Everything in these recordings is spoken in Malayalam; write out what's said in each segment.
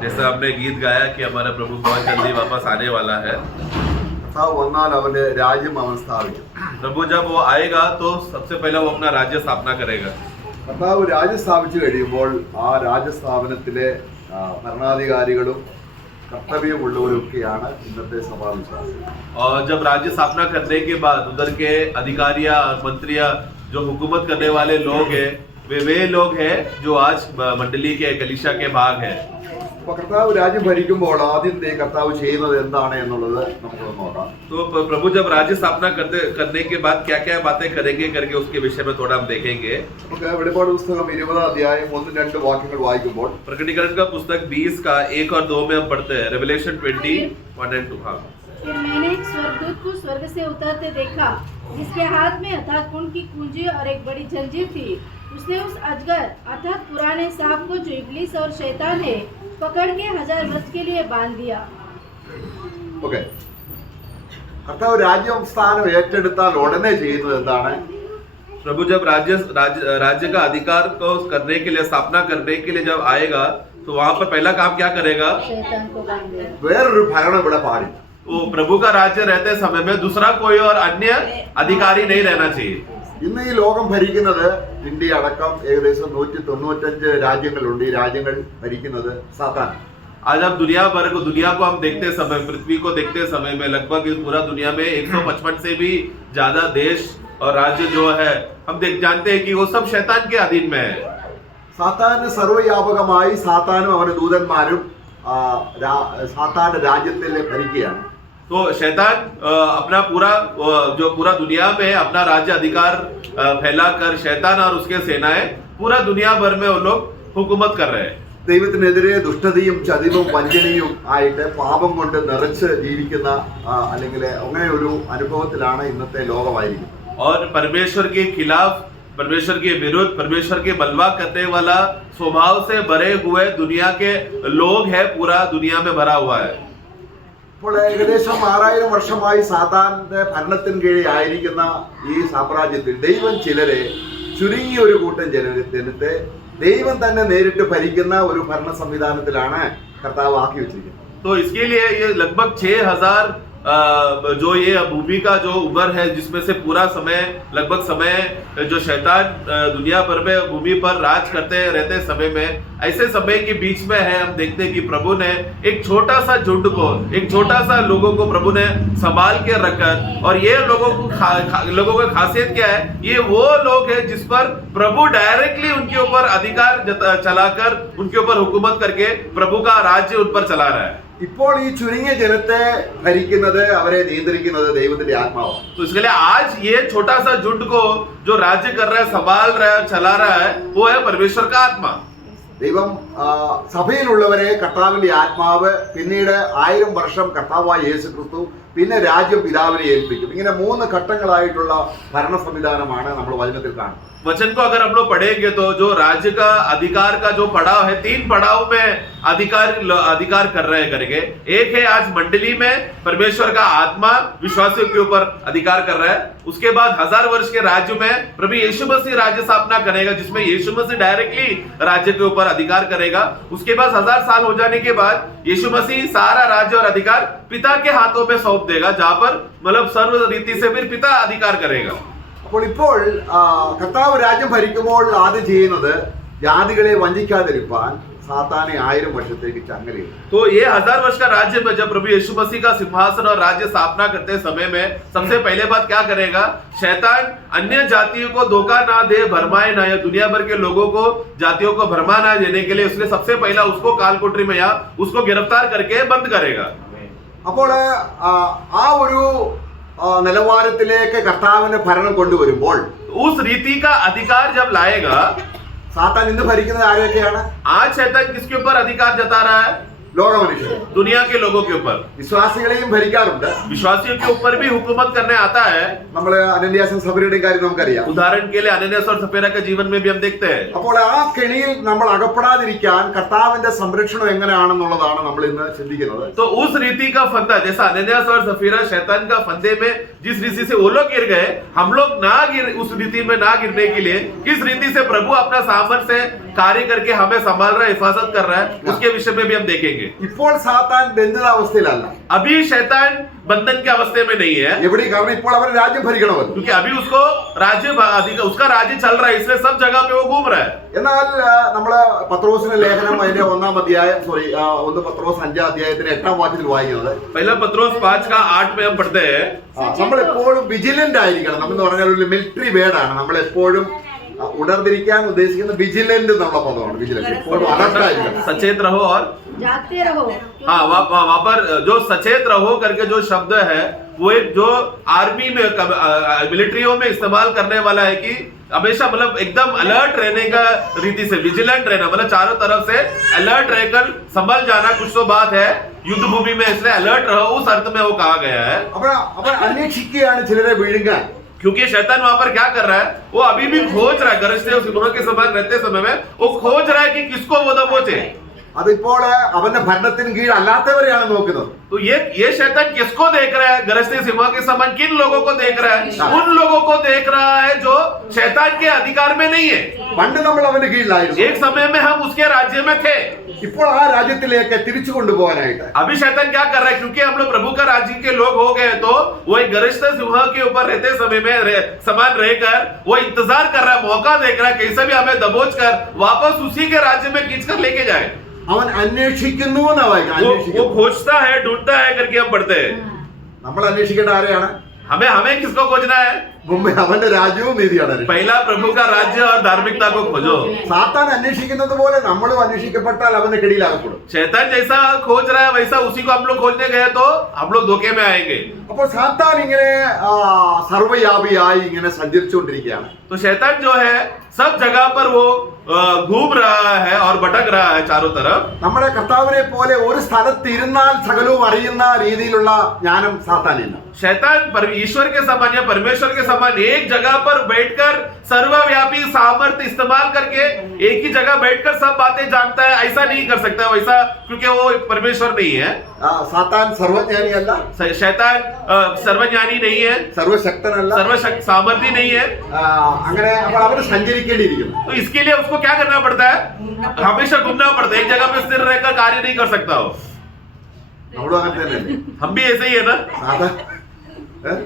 जैसे हमने गीत गाया कि हमारा प्रभु बहुत जल्दी वापस आने वाला है। കർത്താവ് വന്നാൽ അവന്റെ രാജ്യം അവൻ സ്ഥാപിക്കും. प्रभु जब वो आएगा तो सबसे पहले वो अपना राज्य स्थापना करेगा। കർത്താവ് രാജ്യം സ്ഥാപിച്ചു കഴിയുമ്പോൾ ആ രാജ്യസ്ഥാപനത്തിലെ ഭരണാധികാരികളും कर्तव्यमुള്ളവരൊക്കെയാണ് ഇന്നത്തെ സഭാവിശ്വാസികൾ. और जब राज्य स्थापना करने के बाद उधर के अधिकारियां और मंत्रियां जो हुकूमत करने वाले लोग हैं वे लोग हैं जो आज मंडली के कलीसिया के भाग हैं। അപ്പൊ കർത്താവ് രാജ്യം ഭരിക്കുമ്പോൾ ആദ്യത്തെ കർത്താവ് ചെയ്യുന്നത് എന്താണ് എന്നുള്ളത് നമുക്ക് നോക്കാം. तो प्रभु जब राज्य स्थापना करने के बाद क्या क्या बातें करेंगे करके उसके विषय में थोड़ा हम देखेंगे। നമുക്ക് വെളിപ്പാട് പുസ്തകം 20 അധ്യായം 1-2 വാക്യങ്ങൾ വായിക്കുമ്പോൾ प्रकटीकरण का पुस्तक 20 का 1 और 2 में हम पढ़ते हैं। रेवलेशन 20:1-2। हाँ। फिर मैंने एक स्वर्गदूत को स्वर्ग से उतरते देखा, जिसके हाथ में अर्थात कुंड की कुंजी और एक बड़ी जंजीर थी। उसने उस अजगर अर्थात पुराने सांप को जो इब्लीस और शैतान है पकड़ के 1000 वर्ष के लिए बांध दिया। ഓക്കെ, കർത്താവ് രാജ്യം സ്ഥാനം ഏറ്റെടുത്താൽ ഉടനെ ചെയ്യുന്നത് എന്താണ്? प्रभु जब राज्य का अधिकार को करने के लिए स्थापना करने के लिए जब आएगा तो वहां पर पहला काम क्या करेगा? शैतान को बांध दिया। വേറൊരു ഭരണം ഇവിടെ പാടില്ല. वो प्रभु का राज्य रहते समय में दूसरा कोई और अन्य अधिकारी नहीं रहना चाहिए। ഇന്ന് ഈ ലോകം ഭരിക്കുന്നത് ഇന്ത്യ അടക്കം ഏകദേശം 195 രാജ്യങ്ങളുണ്ട്. ഈ രാജ്യങ്ങൾ ഭരിക്കുന്നത് സാത്താൻ. आज हम दुनिया को हम देखते समय, पृथ्वी को देखते समय में लगभग पूरा दुनिया में 155 से भी ज्यादा देश और राज्य जो है हम जानते हैं कि वो सब शैतान के अधीन में है। സാത്താന് സർവ്വവ്യാപകമായി സാത്താനും അവന്റെ ദൂതന്മാരും സാത്താന്റെ രാജ്യത്തിൽ ഭരിക്കുകയാണ്. तो शैतान अपना पूरा दुनिया में अपना राज्य अधिकार फैलाकर शैतान और उसके सेनाएं पूरा दुनिया भर में वो लोग हुकूमत कर रहे हैं। ദൈവത്തിനെതിരെ ദുഷ്ടതയും ചതിവും വഞ്ചനയും ആയിട്ട് പാപം കൊണ്ട് നിറച്ച് ജീവിക്കുന്ന അല്ലെങ്കിൽ അങ്ങനെ ഒരു അനുഭവത്തിലാണ് ഇന്നത്തെ ലോകമായിരിക്കുന്നത്. और परमेश्वर के खिलाफ, परमेश्वर के विरुद्ध, परमेश्वर के बलवा करने वाला स्वभाव से भरे हुए दुनिया के लोग है, पूरा दुनिया में भरा हुआ है। ഇപ്പോൾ ഏകദേശം 6000 വർഷമായി സാത്താന്റെ ഭരണത്തിന് കീഴിൽ ആയിരിക്കുന്ന ഈ സാമ്രാജ്യത്തിൽ ദൈവം ചിലരെ, ചുരുങ്ങിയ ഒരു കൂട്ടം ജനത്തെ ദൈവം തന്നെ നേരിട്ട് ഭരിക്കുന്ന ഒരു ഭരണ സംവിധാനത്തിലാണ് കർത്താവ് ആക്കി വെച്ചിരിക്കുന്നത്. तो इसके लिए ये लगभग 6000 जो ये भूमि का जो उम्र है, जिसमें से पूरा समय लगभग समय जो शैतान दुनिया भर में भूमि पर राज करते रहते समय में, ऐसे समय के बीच में है हम देखते हैं कि प्रभु ने एक छोटा सा झुंड को, एक छोटा सा लोगों को प्रभु ने संभाल के रखा। और ये लोगों की खासियत क्या है? ये वो लोग हैं जिस पर प्रभु डायरेक्टली उनके ऊपर अधिकार चलाकर उनके ऊपर हुकूमत करके प्रभु का राज्य उन पर चला रहा है। ഇപ്പോൾ ഈ ചുരുങ്ങിയ ജനത്തെ ഭരിക്കുന്നത്, അവരെ നിയന്ത്രിക്കുന്നത് ദൈവത്തിന്റെ ആത്മാവാണ്. तो इसके लिए आज ये छोटा सा झुंड को जो राज्य कर रहा है, संभाल रहा है, चला रहा है, वो है परमेश्वर का आत्मा। ദൈവം സഭയിലുള്ളവരെ കർത്താവിന്റെ ആത്മാവ്, പിന്നീട് 1000 വർഷം കർത്താവായ യേശു ക്രിസ്തു, പിന്നെ രാജ്യം പിതാവിനെ ഏൽപ്പിക്കും. ഇങ്ങനെ 3 ഘട്ടങ്ങളായിട്ടുള്ള ഭരണ സംവിധാനമാണ് നമ്മൾ വചനത്തിൽ കാണുന്നത്. वचन को अगर हम लोग पढ़ेंगे तो जो राज्य का अधिकार का जो पड़ाव है, 3 पड़ाव में अधिकार कर रहे हैं करके। एक है आज मंडली में परमेश्वर का आत्मा विश्वासियों के ऊपर अधिकार कर रहा है। उसके बाद 1000 वर्ष के राज्य में प्रभु यीशु मसीह राज्य स्थापना करेगा, जिसमें यीशु मसीह डायरेक्टली राज्य के ऊपर अधिकार करेगा। उसके बाद 1000 साल हो जाने के बाद यीशु मसीह सारा राज्य और अधिकार पिता के हाथों में सौंप देगा, जहां पर मतलब सर्व रीति से फिर पिता अधिकार करेगा। അപ്പോൾ ഇപ്പോൾ കർത്താവ് രാജ്യം ഭരിക്കുമ്പോൾ ആദ്യം ചെയ്യുന്നത് ജാതികളെ വഞ്ചിക്കാതിരിക്കാൻ സാത്താനെ 1000 വർഷത്തേക്ക് ചങ്ങലയിടും. तो ये 1000 वर्ष का राज्य में जब प्रभु यीशु मसीह का सिंहासन और राज्य स्थापना करते समय में सबसे पहले बात क्या करेगा? शैतान अन्य जातियों को धोखा ना दे, भरमाए ना, या दुनिया भर के लोगों को, जातियों को भरमा ना देने के लिए उसने सबसे पहला उसको कालकोठरी में या उसको गिरफ्तार करके बंद करेगा। അപ്പോൾ ആ ഒരു നിലവാരത്തിലേക്ക് കർത്താവിന്റെ ഭരണം കൊണ്ടുവരുമ്പോൾ उस रीति का अधिकार जब लाएगा, സാത്താൻ ഇന്ന് ഭരിക്കുന്നത് ആരെയൊക്കെയാണ്? आज शैतान किसके ऊपर अधिकार जता रहा है? ലോക മനുഷ്യർ दुनिया के लोगों के ऊपर, വിശ്വാസികളെയും ഭരിക്കാറുണ്ട്. विश्वासियों के ऊपर भी हुकूमत करने आता है। നമ്മൾ അനന്യാസും സഫീറയുടെയും കാര്യം നമുക്കറിയാം. उदाहरण के लिए अनन्यास और सफीरा के जीवन में भी हम देखते हैं। അപ്പോൾ ആ കെണിയിൽ നമ്മൾ അകപ്പെടാതിരിക്കാൻ കർത്താവിന്റെ സംരക്ഷണം എങ്ങനെയാണെന്നുള്ളതാണ് നമ്മൾ ഇന്ന് ചിന്തിക്കുന്നത്. तो उस रीति का फंदा, जैसा अनन्यास और सफीरा शैतान का फंदे में जिस रीति से वो लोग गिर गए, हम लोग उस रीति में ना गिरने के लिए किस रीति से प्रभु अपना सामर्थ्य से कार्य करके हमें संभाल रहा है, हिफाजत कर रहा है, उसके विषय में भी हम देखेंगे। ഇപ്പോൾ സാത്താൻ ബന്ധിതാവസ്ഥയിലല്ല. अभी शैतान बंधन के अवस्थे में नहीं है, എവിടെയും കാരണം ഇപ്പോൾ അവർ രാജ്യം ഭരിക്കണമല്ലോ. क्योंकि अभी उसको उसका राज्य चल रहा है, इसलिए सब जगह पे वो घूम रहा है। എന്നാൽ നമ്മള് പത്രോസിന്റെ ലേഖനം അതിന്റെ 1-ാം അധ്യായം 1 പത്രോസ് 5-ാം അധ്യായത്തിന് 8-ാം വാക്യത്തിൽ വായിക്കുന്നത്, पहला पत्रोस 5:8 में हम पढ़ते हैं, നമ്മൾ എപ്പോഴും വിജിലന്റ് ആയിരിക്കണം. നമ്മൾ പറഞ്ഞാൽ ഒരു മിലിറ്ററി വേർഡാണ്. നമ്മൾ എപ്പോഴും ഉണർന്നിരിക്കാൻ ഉദ്ദേശിക്കുന്ന വിജിലന്റ് എന്നുള്ള പദമാണ്. വിജിലന്റ് എപ്പോഴും അലർട്ട് ആയിരിക്കണം. सचेत रहो और जागते रहो। हाँ, वहाँ पर जो सचेत रहो करके जो शब्द है वो एक जो आर्मी में मिलिट्रियों में इस्तेमाल करने वाला है कि हमेशा मतलब एकदम अलर्ट रहने का रीति से, विजिलेंट रहना, मतलब चारों तरफ से अलर्ट रहकर संभल जाना, कुछ तो बात है युद्ध भूमि में, इसलिए अलर्ट रहो, उस अर्थ में वो कहा गया है। അപ്പോൾ അന്വേഷിക്കുകയാണ് ചിലരെ വിഴുങ്ങാൻ. क्योंकि शैतान वहां पर क्या कर रहा है, वो अभी भी खोज रहा है, गरजते हुए सिंहों के समान रहते समय में वो खोज रहा है कि किसको वो दबोचे। അതിപ്പോൾ അവന്റെ ഭരണത്തിന് കീഴിൽ അല്ലാത്തവരെയാണ് നോക്കുന്നത്. तो ये शैतान किसको देख रहा है, गरजते सिंहों के समान किन लोगों को देख रहा है? उन लोगों को देख रहा है जो शैतान के अधिकार में नहीं है। പണ്ട് നമ്മൾ അവന്റെ കീഴിലായിരുന്നു. एक समय में हम उसके राज्य में थे, ഇപ്പോൾ ആ രാജ്യത്തിലേക്ക് തിരിച്ചു കൊണ്ടുപോകാനായിട്ട് अभी शैतान क्या कर रहा है, क्योंकि हम लोग प्रभु का राज्य के लोग हो गए, तो वो एक गरजते सिंह के ऊपर रहते समय में समान रहकर वो इंतजार कर रहा है, मौका देख रहा है कैसे भी हमें दबोच कर वापस उसी के राज्य में खींच कर लेके जाए। അവൻ അന്വേഷിക്കുന്നു എന്നാ വായിക്കുന്നത്. वो അന്വേഷിക്കുന്നു. खोजता है, ढूंढता है करके हम पढ़ते हैं। നമ്മൾ അന്വേഷിക്കേണ്ട ആരെയാണ്? हमें किसको खोजना है? മുമ്പേ അവന്റെ രാജ്യവും നീതിയാണ് അന്വേഷിക്കുന്നത്. पहला प्रभु का राज्य और धार्मिकता को खोजो। സാത്താൻ അന്വേഷിക്കുന്നത് പോലെ നമ്മളും അന്വേഷിക്കപ്പെട്ടാൽ അവന്റെ കെടിയിലാകപ്പെടും. शैतान जैसा खोज रहा है वैसा उसी को हम लोग खोजने गए तो हम लोग धोखे में आएंगे। അപ്പോൾ സാത്താൻ ഇങ്ങനെ സർവ്വയാപിയായി ഇങ്ങനെ സഞ്ചരിച്ചുകൊണ്ടിരിക്കുകയാണ്. तो शैतान जो है सब जगह पर वो घूम रहा है और भटक रहा है चारों तरफ। നമ്മുടെ കർത്താവിനെ പോലെ ഒരു സ്ഥലത്ത് ഇരുന്നാൽ സകലവും അറിയുന്ന രീതിയിലുള്ള ജ്ഞാനം സാത്താനില്ല. शैतान ईश्वर के समान या परमेश्वर के समान एक जगह पर बैठकर सर्वव्यापी सामर्थ्य इस्तेमाल करके एक ही जगह बैठकर सब बातें जानता है, ऐसा नहीं कर सकता वैसा, क्योंकि वो परमेश्वर नहीं है। സാത്താൻ സർവജ്ഞാനിയല്ല, शैतान सर्वज्ञानी नहीं है, സർവശക്തനല്ല, सर्वशक्त सामर्थ्य नहीं है। അങ്ങനെ അപ്പോൾ അവന് സഞ്ചരിക്കേണ്ടിയിരിക്കുന്നു. तो इसके लिए उसको क्या करना पड़ता है, हमेशा घूमना पड़ता है, एक जगह पे स्थिर रहकर कार्य नहीं कर सकता हो। നമ്മളും അങ്ങനെ തന്നെയല്ലേ? हम भी ऐसे ही है ना।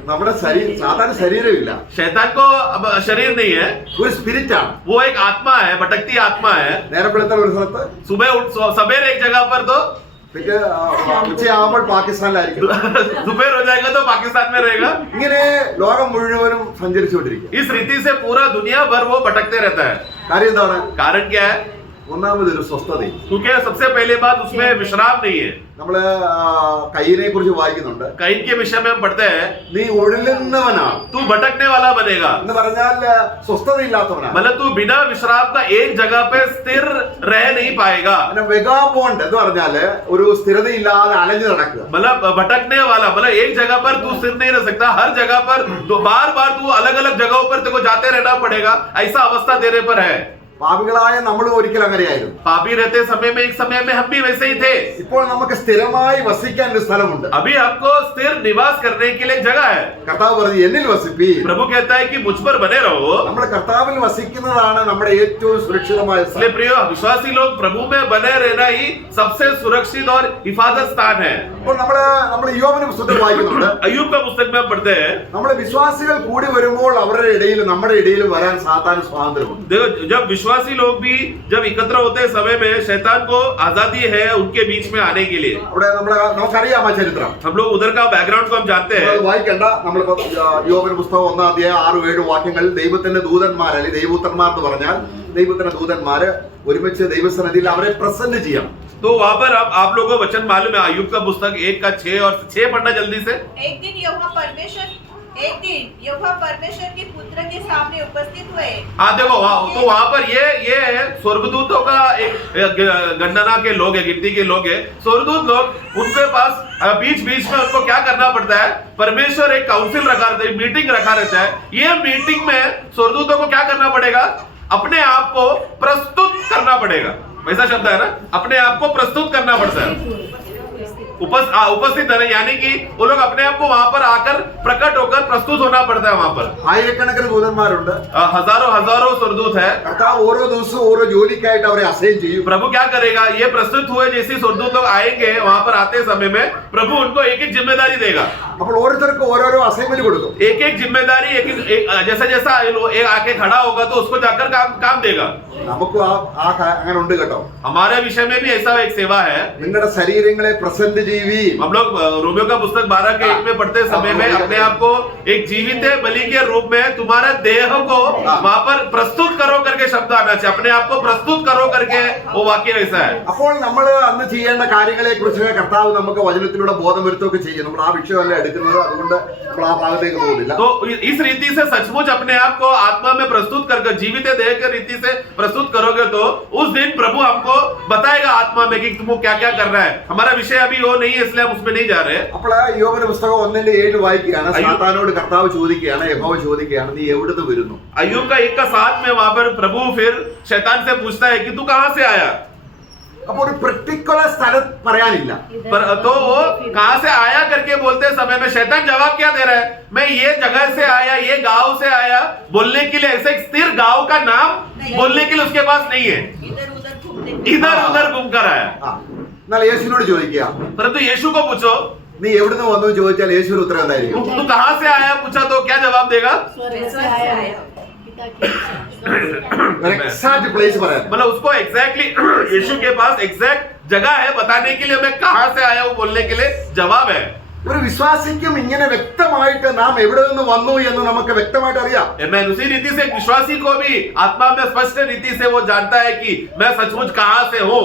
നമ്മുടെ സാധാരണ ശരീരമില്ല, शैतान को अब शरीर नहीं है, ഒരു സ്പിരിറ്റ് ആണ്. वो एक आत्मा है, भटकती आत्मा है। നേരം വെളുത്താൽ ഒരു സ്ഥലത്ത്, सुबह सवेरे एक जगह पर तो പിന്നെ ഉച്ചയാകുമ്പോൾ പാകിസ്ഥാനിലായിരിക്കും, दोपहर हो जाएगा तो पाकिस्तान में रहेगा। ഇങ്ങനെ ലോകം മുഴുവനും സഞ്ചരിച്ചുകൊണ്ടിരിക്കും. इस रीति से पूरा दुनिया भर वो भटकते रहता है। കാര്യം എന്താണ്? कारण क्या है? ഒന്നാമതൊരു സ്വസ്ഥതയും. क्योंकि सबसे पहले बात उसमें विश्राम नहीं है। നമ്മള് കയ്യിനെ കുറിച്ച് വായിക്കുന്നുണ്ട്. कईन के विषय में हम पढ़ते हैं, നീ ഒഴുകുന്നവനാണ് तू भटकने वाला बनेगा, എന്ന് പറഞ്ഞാൽ സ്വസ്ഥതയില്ലാത്തവനാണ്. मतलब तू बिना विश्राम का एक जगह पे स्थिर रह नहीं पाएगा। പിന്നെ വെഗാബോണ്ട് എന്ന് പറഞ്ഞാല് ഒരു സ്ഥിരതയില്ലാതെ അലഞ്ഞു നടക്കുക. मतलब भटकने वाला, मतलब एक जगह पर तू स्थिर नहीं रह सकता, हर जगह पर बार बार तू अलग अलग जगहों पर तेरे को जाते रहना पड़ेगा, ऐसा अवस्था तेरे पर है। പാപികളായ നമ്മൾ ഒരിക്കൽ അങ്ങനെയായിരുന്നു. पापी रहते समय में एक समय में हम भी वैसे ही थे। ഇപ്പോൾ നമുക്ക് സ്ഥിരമായി വസിക്കാൻ ഒരു സ്ഥലമുണ്ട്. अभी हमको स्थिर निवास करने के लिए जगह है। കർത്താവ് പറഞ്ഞു എന്നിൽ വസിപ്പീ. प्रभु कहता है कि मुझ पर बने रहो। നമ്മൾ കർത്താവിൽ വസിക്കുന്നതാണ് നമ്മുടെ ഏറ്റവും സുരക്ഷിതമായ സ്ഥലം. इसलिए प्रिय विश्वासी लोग, प्रभु में बने रहना ही सबसे सुरक्षित और हिफाजत स्थान है। അപ്പോൾ നമ്മൾ യോബിന്റെ പുസ്തകത്തിൽ വായിക്കുന്നുണ്ട്. अय्यूब का पुस्तक में हम पढ़ते हैं, നമ്മളെ വിശ്വാസികൾ കൂടി വരുമ്പോൾ അവരുടെ ഇടയിൽ നമ്മുടെ ഇടയിൽ വരാൻ സാത്താന് സ്വാതന്ത്ര്യമുണ്ട്. देखो जब विश्वासी लोग भी जब एकत्र होते समय में शैतान को आजादी है उनके बीच में आने के लिए। അവിടെ നമുക്കറിയാം ആ ചരിത്രം. हम लोग उधर का बैकग्राउंड को हम जानते हैं। അത് വായിക്കണ്ട. നമ്മളിപ്പോ യോബിന്റെ പുസ്തകം 1-ാം അധ്യായം 6-7 വാക്യങ്ങളിൽ ദൈവത്തിന്റെ ദൂതന്മാർ അല്ലെങ്കിൽ ദൈവപുത്രന്മാർ എന്ന് പറഞ്ഞാൽ ദൈവത്തിന്റെ ദൂതന്മാര് ഒരുമിച്ച് ദൈവസന്നിധിയിൽ അവരെ പ്രസന്റ് ചെയ്യണം. तो वहां पर आप लोगों को वचन मालूम है, अय्यूब का पुस्तक 1 का 6 और 6 पढ़ना जल्दी से। एक दिन यहोवा परमेश्वर एक दिन यहोवा परमेश्वर के पुत्र के सामने उपस्थित हुए। हाँ देखो तो वहां पर ये स्वर्गदूतों का एक गणना के लोग है, गिनती के लोग है स्वर्गदूत लोग। उनके पास बीच बीच में उनको क्या करना पड़ता है, परमेश्वर एक काउंसिल रखा रहता है, मीटिंग रखा रहता है। ये मीटिंग में स्वर्गदूतों को क्या करना पड़ेगा, अपने आप को प्रस्तुत करना पड़ेगा। वैसा शब्द है ना, अपने आप को प्रस्तुत करना पड़ता है, उपस्थित है, यानी कि वो लोग अपने आप को वहां पर आकर प्रकट होकर प्रस्तुत होना पड़ता है। वहां पर ആയിരക്കണക്കിന് ദൂതന്മാരുണ്ട്, हजारों स्वर्गदूत है। കർത്താവ് ഓരോ ദിവസവും ഓരോ ജോലിക്കായിട്ട് അവരെ അസൈൻ ചെയ്യും. प्रभु क्या करेगा, ये प्रस्तुत हुए जैसे स्वर्गदूत लोग आएंगे वहां पर आते समय में प्रभु उनको एक एक जिम्मेदारी देगा। അപ്പോൾ ഓരോരുത്തർക്കും ഓരോരോ അസൈൻമെന്റ് കൊടുക്കും. एक एक जिम्मेदारी जैसा जैसा एक आके खड़ा होगा तो उसको जाकर काम देगा। നമുക്കും അങ്ങനെ ഉണ്ട് കേട്ടോ. हमारे विषय में भी ऐसा एक सेवा है। നിങ്ങളുടെ ശരീരങ്ങളെ പ്രസന്റ് ചെയ്യുവീൻ. हम लोग रोमियो का पुस्तक 12 के 1 में पढ़ते समय में अपने आप को एक जीवित बलि के रूप में तुम्हारे देह को वहां पर प्रस्तुत करो करके शब्द आना चाहिए। अपने आप को प्रस्तुत करो करके वो वाक्य ऐसा है। അപ്പോൾ നമ്മൾ അന്ന് ചെയ്യേണ്ട കാര്യങ്ങളെ കുറിച്ച് കർത്താവ് നമുക്ക് വചനത്തിലൂടെ ബോധം വരുത്തുകയൊക്കെ ചെയ്യും. നമ്മൾ ആ വിഷയമല്ല എടുക്കുന്നത്, അതുകൊണ്ട് നമ്മൾ ആ ഭാഗത്തേക്ക് പോകുന്നില്ല. तो इस रीति से सचमुच अपने आप को आत्मा में प्रस्तुत करके जीवित देह के रीति से प्रस्तुत करोगे तो उस दिन प्रभु हमको बताएगा आत्मा में कि तुमको क्या क्या करना है। हमारा विषय अभी वो नहीं है, इसलिए हम उसमें नहीं जा रहे। അപ്പോൾ യോബിന്റെ പുസ്തകം 1:7 വായിക്കുകയാണ്. സാത്താനോട് കർത്താവ് ചോദിക്കുകയാണ്, യഹോവ ചോദിക്കുകയാണ്, നീ എവിടുന്ന് വരുന്നു? अय्यूब का 1 का 7 में वहां पर प्रभु फिर शैतान से पूछता है कि तू कहां से आया। അപ്പോൾ ഒരു पर्टिकुलर സ്ഥലം പറയാനില്ല. तो वो कहां से आया करके बोलते समय में शैतान जवाब क्या दे रहा है, मैं ये जगह से आया, ये गांव से आया बोलने के लिए, ऐसे एक स्थिर गांव का नाम बोलने के लिए उसके पास नहीं है। इधर उधर घूम कर आया। എന്നാൽ യേശുവിനോട് ചോദിക്കുക, परंतु यीशु को पूछो നീ എവിടുന്ന് വന്നു ചോദിച്ചാൽ യേശുവിന്റെ ഉത്തരം എന്തായിരിക്കും? तू कहां से आया पूछा तो क्या जवाब देगा? स्वर्ग से आया है, पिता के ഒരു എക്സാക്ട് പ്ലേസ് പറയാൻ. मतलब उसको एग्जैक्टली यीशु के पास एग्जैक्ट जगह है बताने के लिए, मैं कहां से आया हूं बोलने के लिए जवाब है। ഒരു വിശ്വാസിക്കും ഇങ്ങനെ വ്യക്തമായിട്ട് നാം എവിടെ നിന്ന് വന്നു എന്ന് നമുക്ക് വ്യക്തമായിട്ട് അറിയാം. मैं उसी रीति से एक विश्वासी को भी आत्मा में स्पष्ट रीति से वो जानता है कि मैं सचमुच कहां से हूं।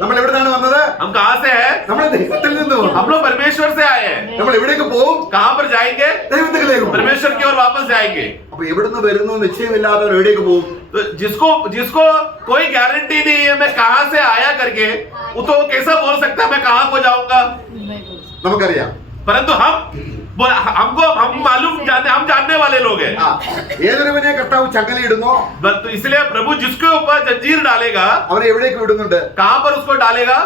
നമ്മൾ എവിടുന്നാണ് വന്നത്? हम कहां से हैं? നമ്മൾ ദൈവത്തിൽ നിന്ന് വന്നു. हम लोग परमेश्वर से आए हैं। നമ്മൾ എവിടേക്ക് പോകും? कहां पर जाएंगे? ദൈവത്തിലേക്ക് പോകും. परमेश्वर की ओर वापस जाएंगे। അപ്പൊ എവിടുന്ന് വരുന്നു നിശ്ചയമില്ലാത്തവർ എവിടേക്ക് പോകും? तो जिसको कोई गारंटी नहीं है मैं कहां से आया करके, वो तो कैसा बोल सकता है मैं कहां को जाऊंगा। നമുക്കറിയാം. परंतु हम मालूम हम जानने वाले लोग हैं। ഏതൊരുവനെ കർത്താവ് ചങ്ങലയിടുന്നോ तो इसलिए प्रभु जिसके ऊपर जंजीर डालेगा അവനെ എവിടേക്ക് വിടുന്നുണ്ട്? कहां पर उसको डालेगा?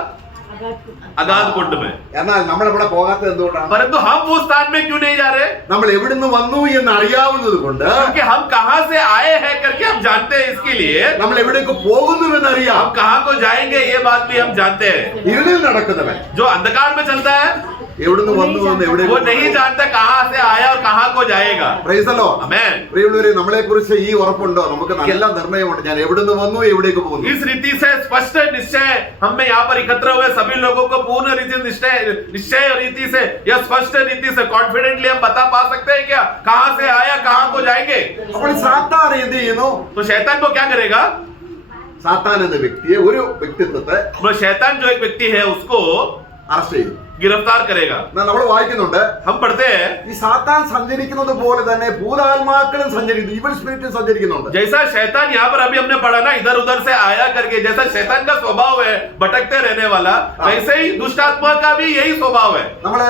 अगाध कुंड में। എന്നാൽ നമ്മൾ ഇവിടെ പോകാത്തത് എന്തുകൊണ്ടാണ്? परंतु हम वो स्थान में क्यों नहीं जा रहे? നമ്മൾ എവിടുന്ന് വന്നു എന്ന് അറിയാവുന്നത് കൊണ്ട്, क्योंकि हम कहां से आए हैं करके हम जानते हैं। इसके लिए നമ്മൾ എവിടേക്ക് പോകുന്നുവെന്ന് അറിയാം. हम कहां को जाएंगे ये बात भी हम जानते हैं। ഇരുളിൽ നടക്കുന്നവൻ जो अंधकार में चलता है എവിടുന്ന് വന്നു എന്ന് वो എവിടേക്ക് नहीं जानता कहां से आया और कहां को जाएगा। Praise the Lord. आमेन। പ്രിയമുള്ളവരെ, നമ്മളെ കുറിച്ച് ഈ ഉറപ്പുണ്ടോ? നമുക്ക് നല്ല നിർണയമുണ്ട്, ഞാൻ എവിടുന്ന് വന്നു എവിടേക്ക് പോകുന്നു. इस रीति से स्पष्ट निश्चय हम में यहाँ पर एकत्र हुए सभी लोगों को पूर्ण रीति निश्चय रीति से या स्पष्ट रीति से कॉन्फिडेंटली हम बता पा सकते हैं क्या कहां से आया कहां को जाएंगे। അപ്പോൾ സാത്താൻ എന്ത് ചെയ്യുന്നു? तो शैतान को क्या करेगा? സാത്താൻ എന്ന വ്യക്തിയെ, ഒരു വ്യക്തിത്വത്തെ शैतान जो एक व्यक्ति है उसको അറസ്റ്റ് ചെയ്യും, गिरफ्तार करेगा। നമ്മൾ വായിക്കുന്നുണ്ട്, हम पढ़ते हैं ഈ സാത്താൻ സഞ്ചരിക്കുന്നത് പോലെ തന്നെ ഭൂതാത്മാക്കളും സഞ്ചരിക്കുന്നു, ഈവൽ സ്പിരിറ്റും സഞ്ചരിക്കുന്നുണ്ട്. जैसा शैतान यहाँ पर अभी हमने पढ़ा ना इधर उधर से आया करके, जैसा शैतान का स्वभाव है भटकते रहने वाला, वैसे ही दुष्ट आत्मा का भी यही स्वभाव है। നമ്മള്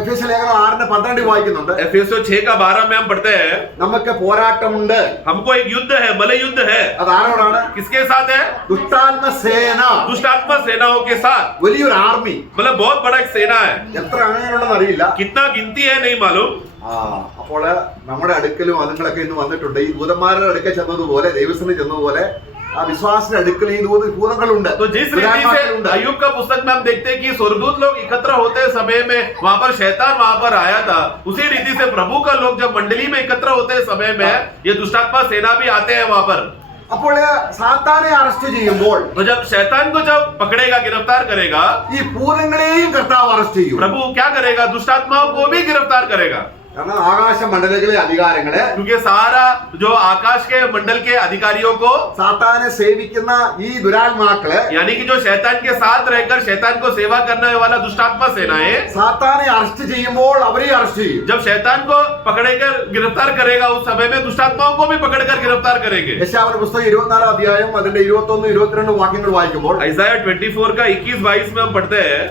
എഫേസ്യ ലേഖനം 6:12 വായിക്കുന്നുണ്ട്, एफेसियों 6:12 में हम पढ़ते हैं നമുക്ക് പോരാട്ടമുണ്ട്. हमको एक युद्ध है, बल युद्ध है। അത് ആരോടാണ്? किसके साथ है? ദുഷ്ടാത്മ സേന, दुष्ट आत्मा सेनाओं के साथ। വലിയൊരു ആർമി. मतलब बहुत बड़ा एक सेना है। എത്ര അംഗങ്ങളുണ്ടെന്ന് അറിയില്ല. कितना गिनती है नहीं मालूम। അപ്പോൾ നമ്മുടെ അടുക്കലും അതുങ്ങളൊക്കെ ഇന്ന് വന്നിട്ടുണ്ട്. ഈ ദൂതന്മാരുടെ അടുക്കൽ ചെന്നതുപോലെ, ദൈവത്തിന് ചെന്നതുപോലെ ആ വിശ്വാസിന്റെ അടുക്കൽ ഈ ഭൂതങ്ങളുണ്ട്. तो जिस रीति से अय्यूब का पुस्तक में हम देखते हैं कि स्वर्गदूत लोग एकत्र होते समय में वहां पर शैतान वहां पर आया था, उसी रीति से प्रभु का लोग जब मंडली में एकत्र होते समय में ये दुष्टात्मा सेना भी आते हैं वहां पर। അപ്പോൾ സാത്താനെ അറസ്റ്റ് ചെയ്യുമ്പോൾ, तो जब शैतान को जब पकड़ेगा, गिरफ्तार करेगा, ഈ ഭൂതങ്ങളെയും കർത്താവ് അറസ്റ്റ് ചെയ്യും. प्रभु क्या करेगा? दुष्टात्माओं को भी गिरफ्तार करेगा। കാരണം ആകാശ മണ്ഡലങ്ങളിലെ അധികാരങ്ങളെ क्योंकि सारा जो आकाश के मंडल के अधिकारियों को സാത്താനെ സേവിക്കുന്ന ഈ ദുരാത്മാക്കളെ यानी कि जो शैतान के साथ रहकर शैतान को सेवा करने वाला दुष्टात्मा सेनाएं സാത്താനെ അറസ്റ്റ് ചെയ്യുമ്പോൾ അവരെ അറസ്റ്റ് ചെയ്യും. जब शैतान को पकड़कर गिरफ्तार करेगा उस समय में दुष्टात्माओं को भी पकड़कर गिरफ्तार करेंगे. യശയ്യാവിന്റെ പുസ്തകം 24 അധ്യായം അതിന്റെ 21 22 വാക്യങ്ങൾ വായിക്കുമ്പോൾ Isaiah 24 का 21-22 में हम पढ़ते हैं.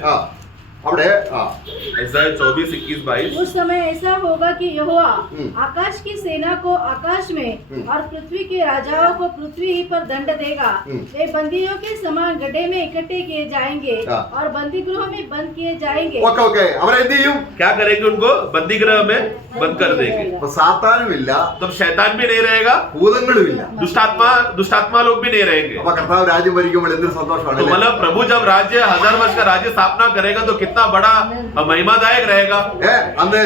അവിടെ Isaiah 24-21-22. उस समय ऐसा होगा कि यहोवा हम्म। आकाश की सेना को आकाश में और पृथ्वी के राजाओं को पृथ्वी ही पर दंड देगा. वे बंदियों के समान गड्ढे में इकट्ठे किए जाएंगे हाँ। और बंदी गृह में बंद किए जाएंगे. ഓക്കെ അവരെന്ത് ചെയ്യും? क्या करेंगे? उनको बंदी गृह में बंद कर देंगे. അപ്പൊ സാത്താനുമില്ല, तब शैतान भी नहीं रहेगा, ഭൂതങ്ങളുമില്ല. दुष्टात्मा लोग भी नहीं रहेंगे. അപ്പൊ കർത്താവ് രാജ്യം ഭരിക്കുമ്പോൾ എന്തൊരു സന്തോഷമാണ് तो അല്ലേ? मतलब प्रभु जब राज्य 1000 वर्ष का राज्य स्थापना करेगा तो कितना बड़ा महिमादायक रहेगा. അന്ന്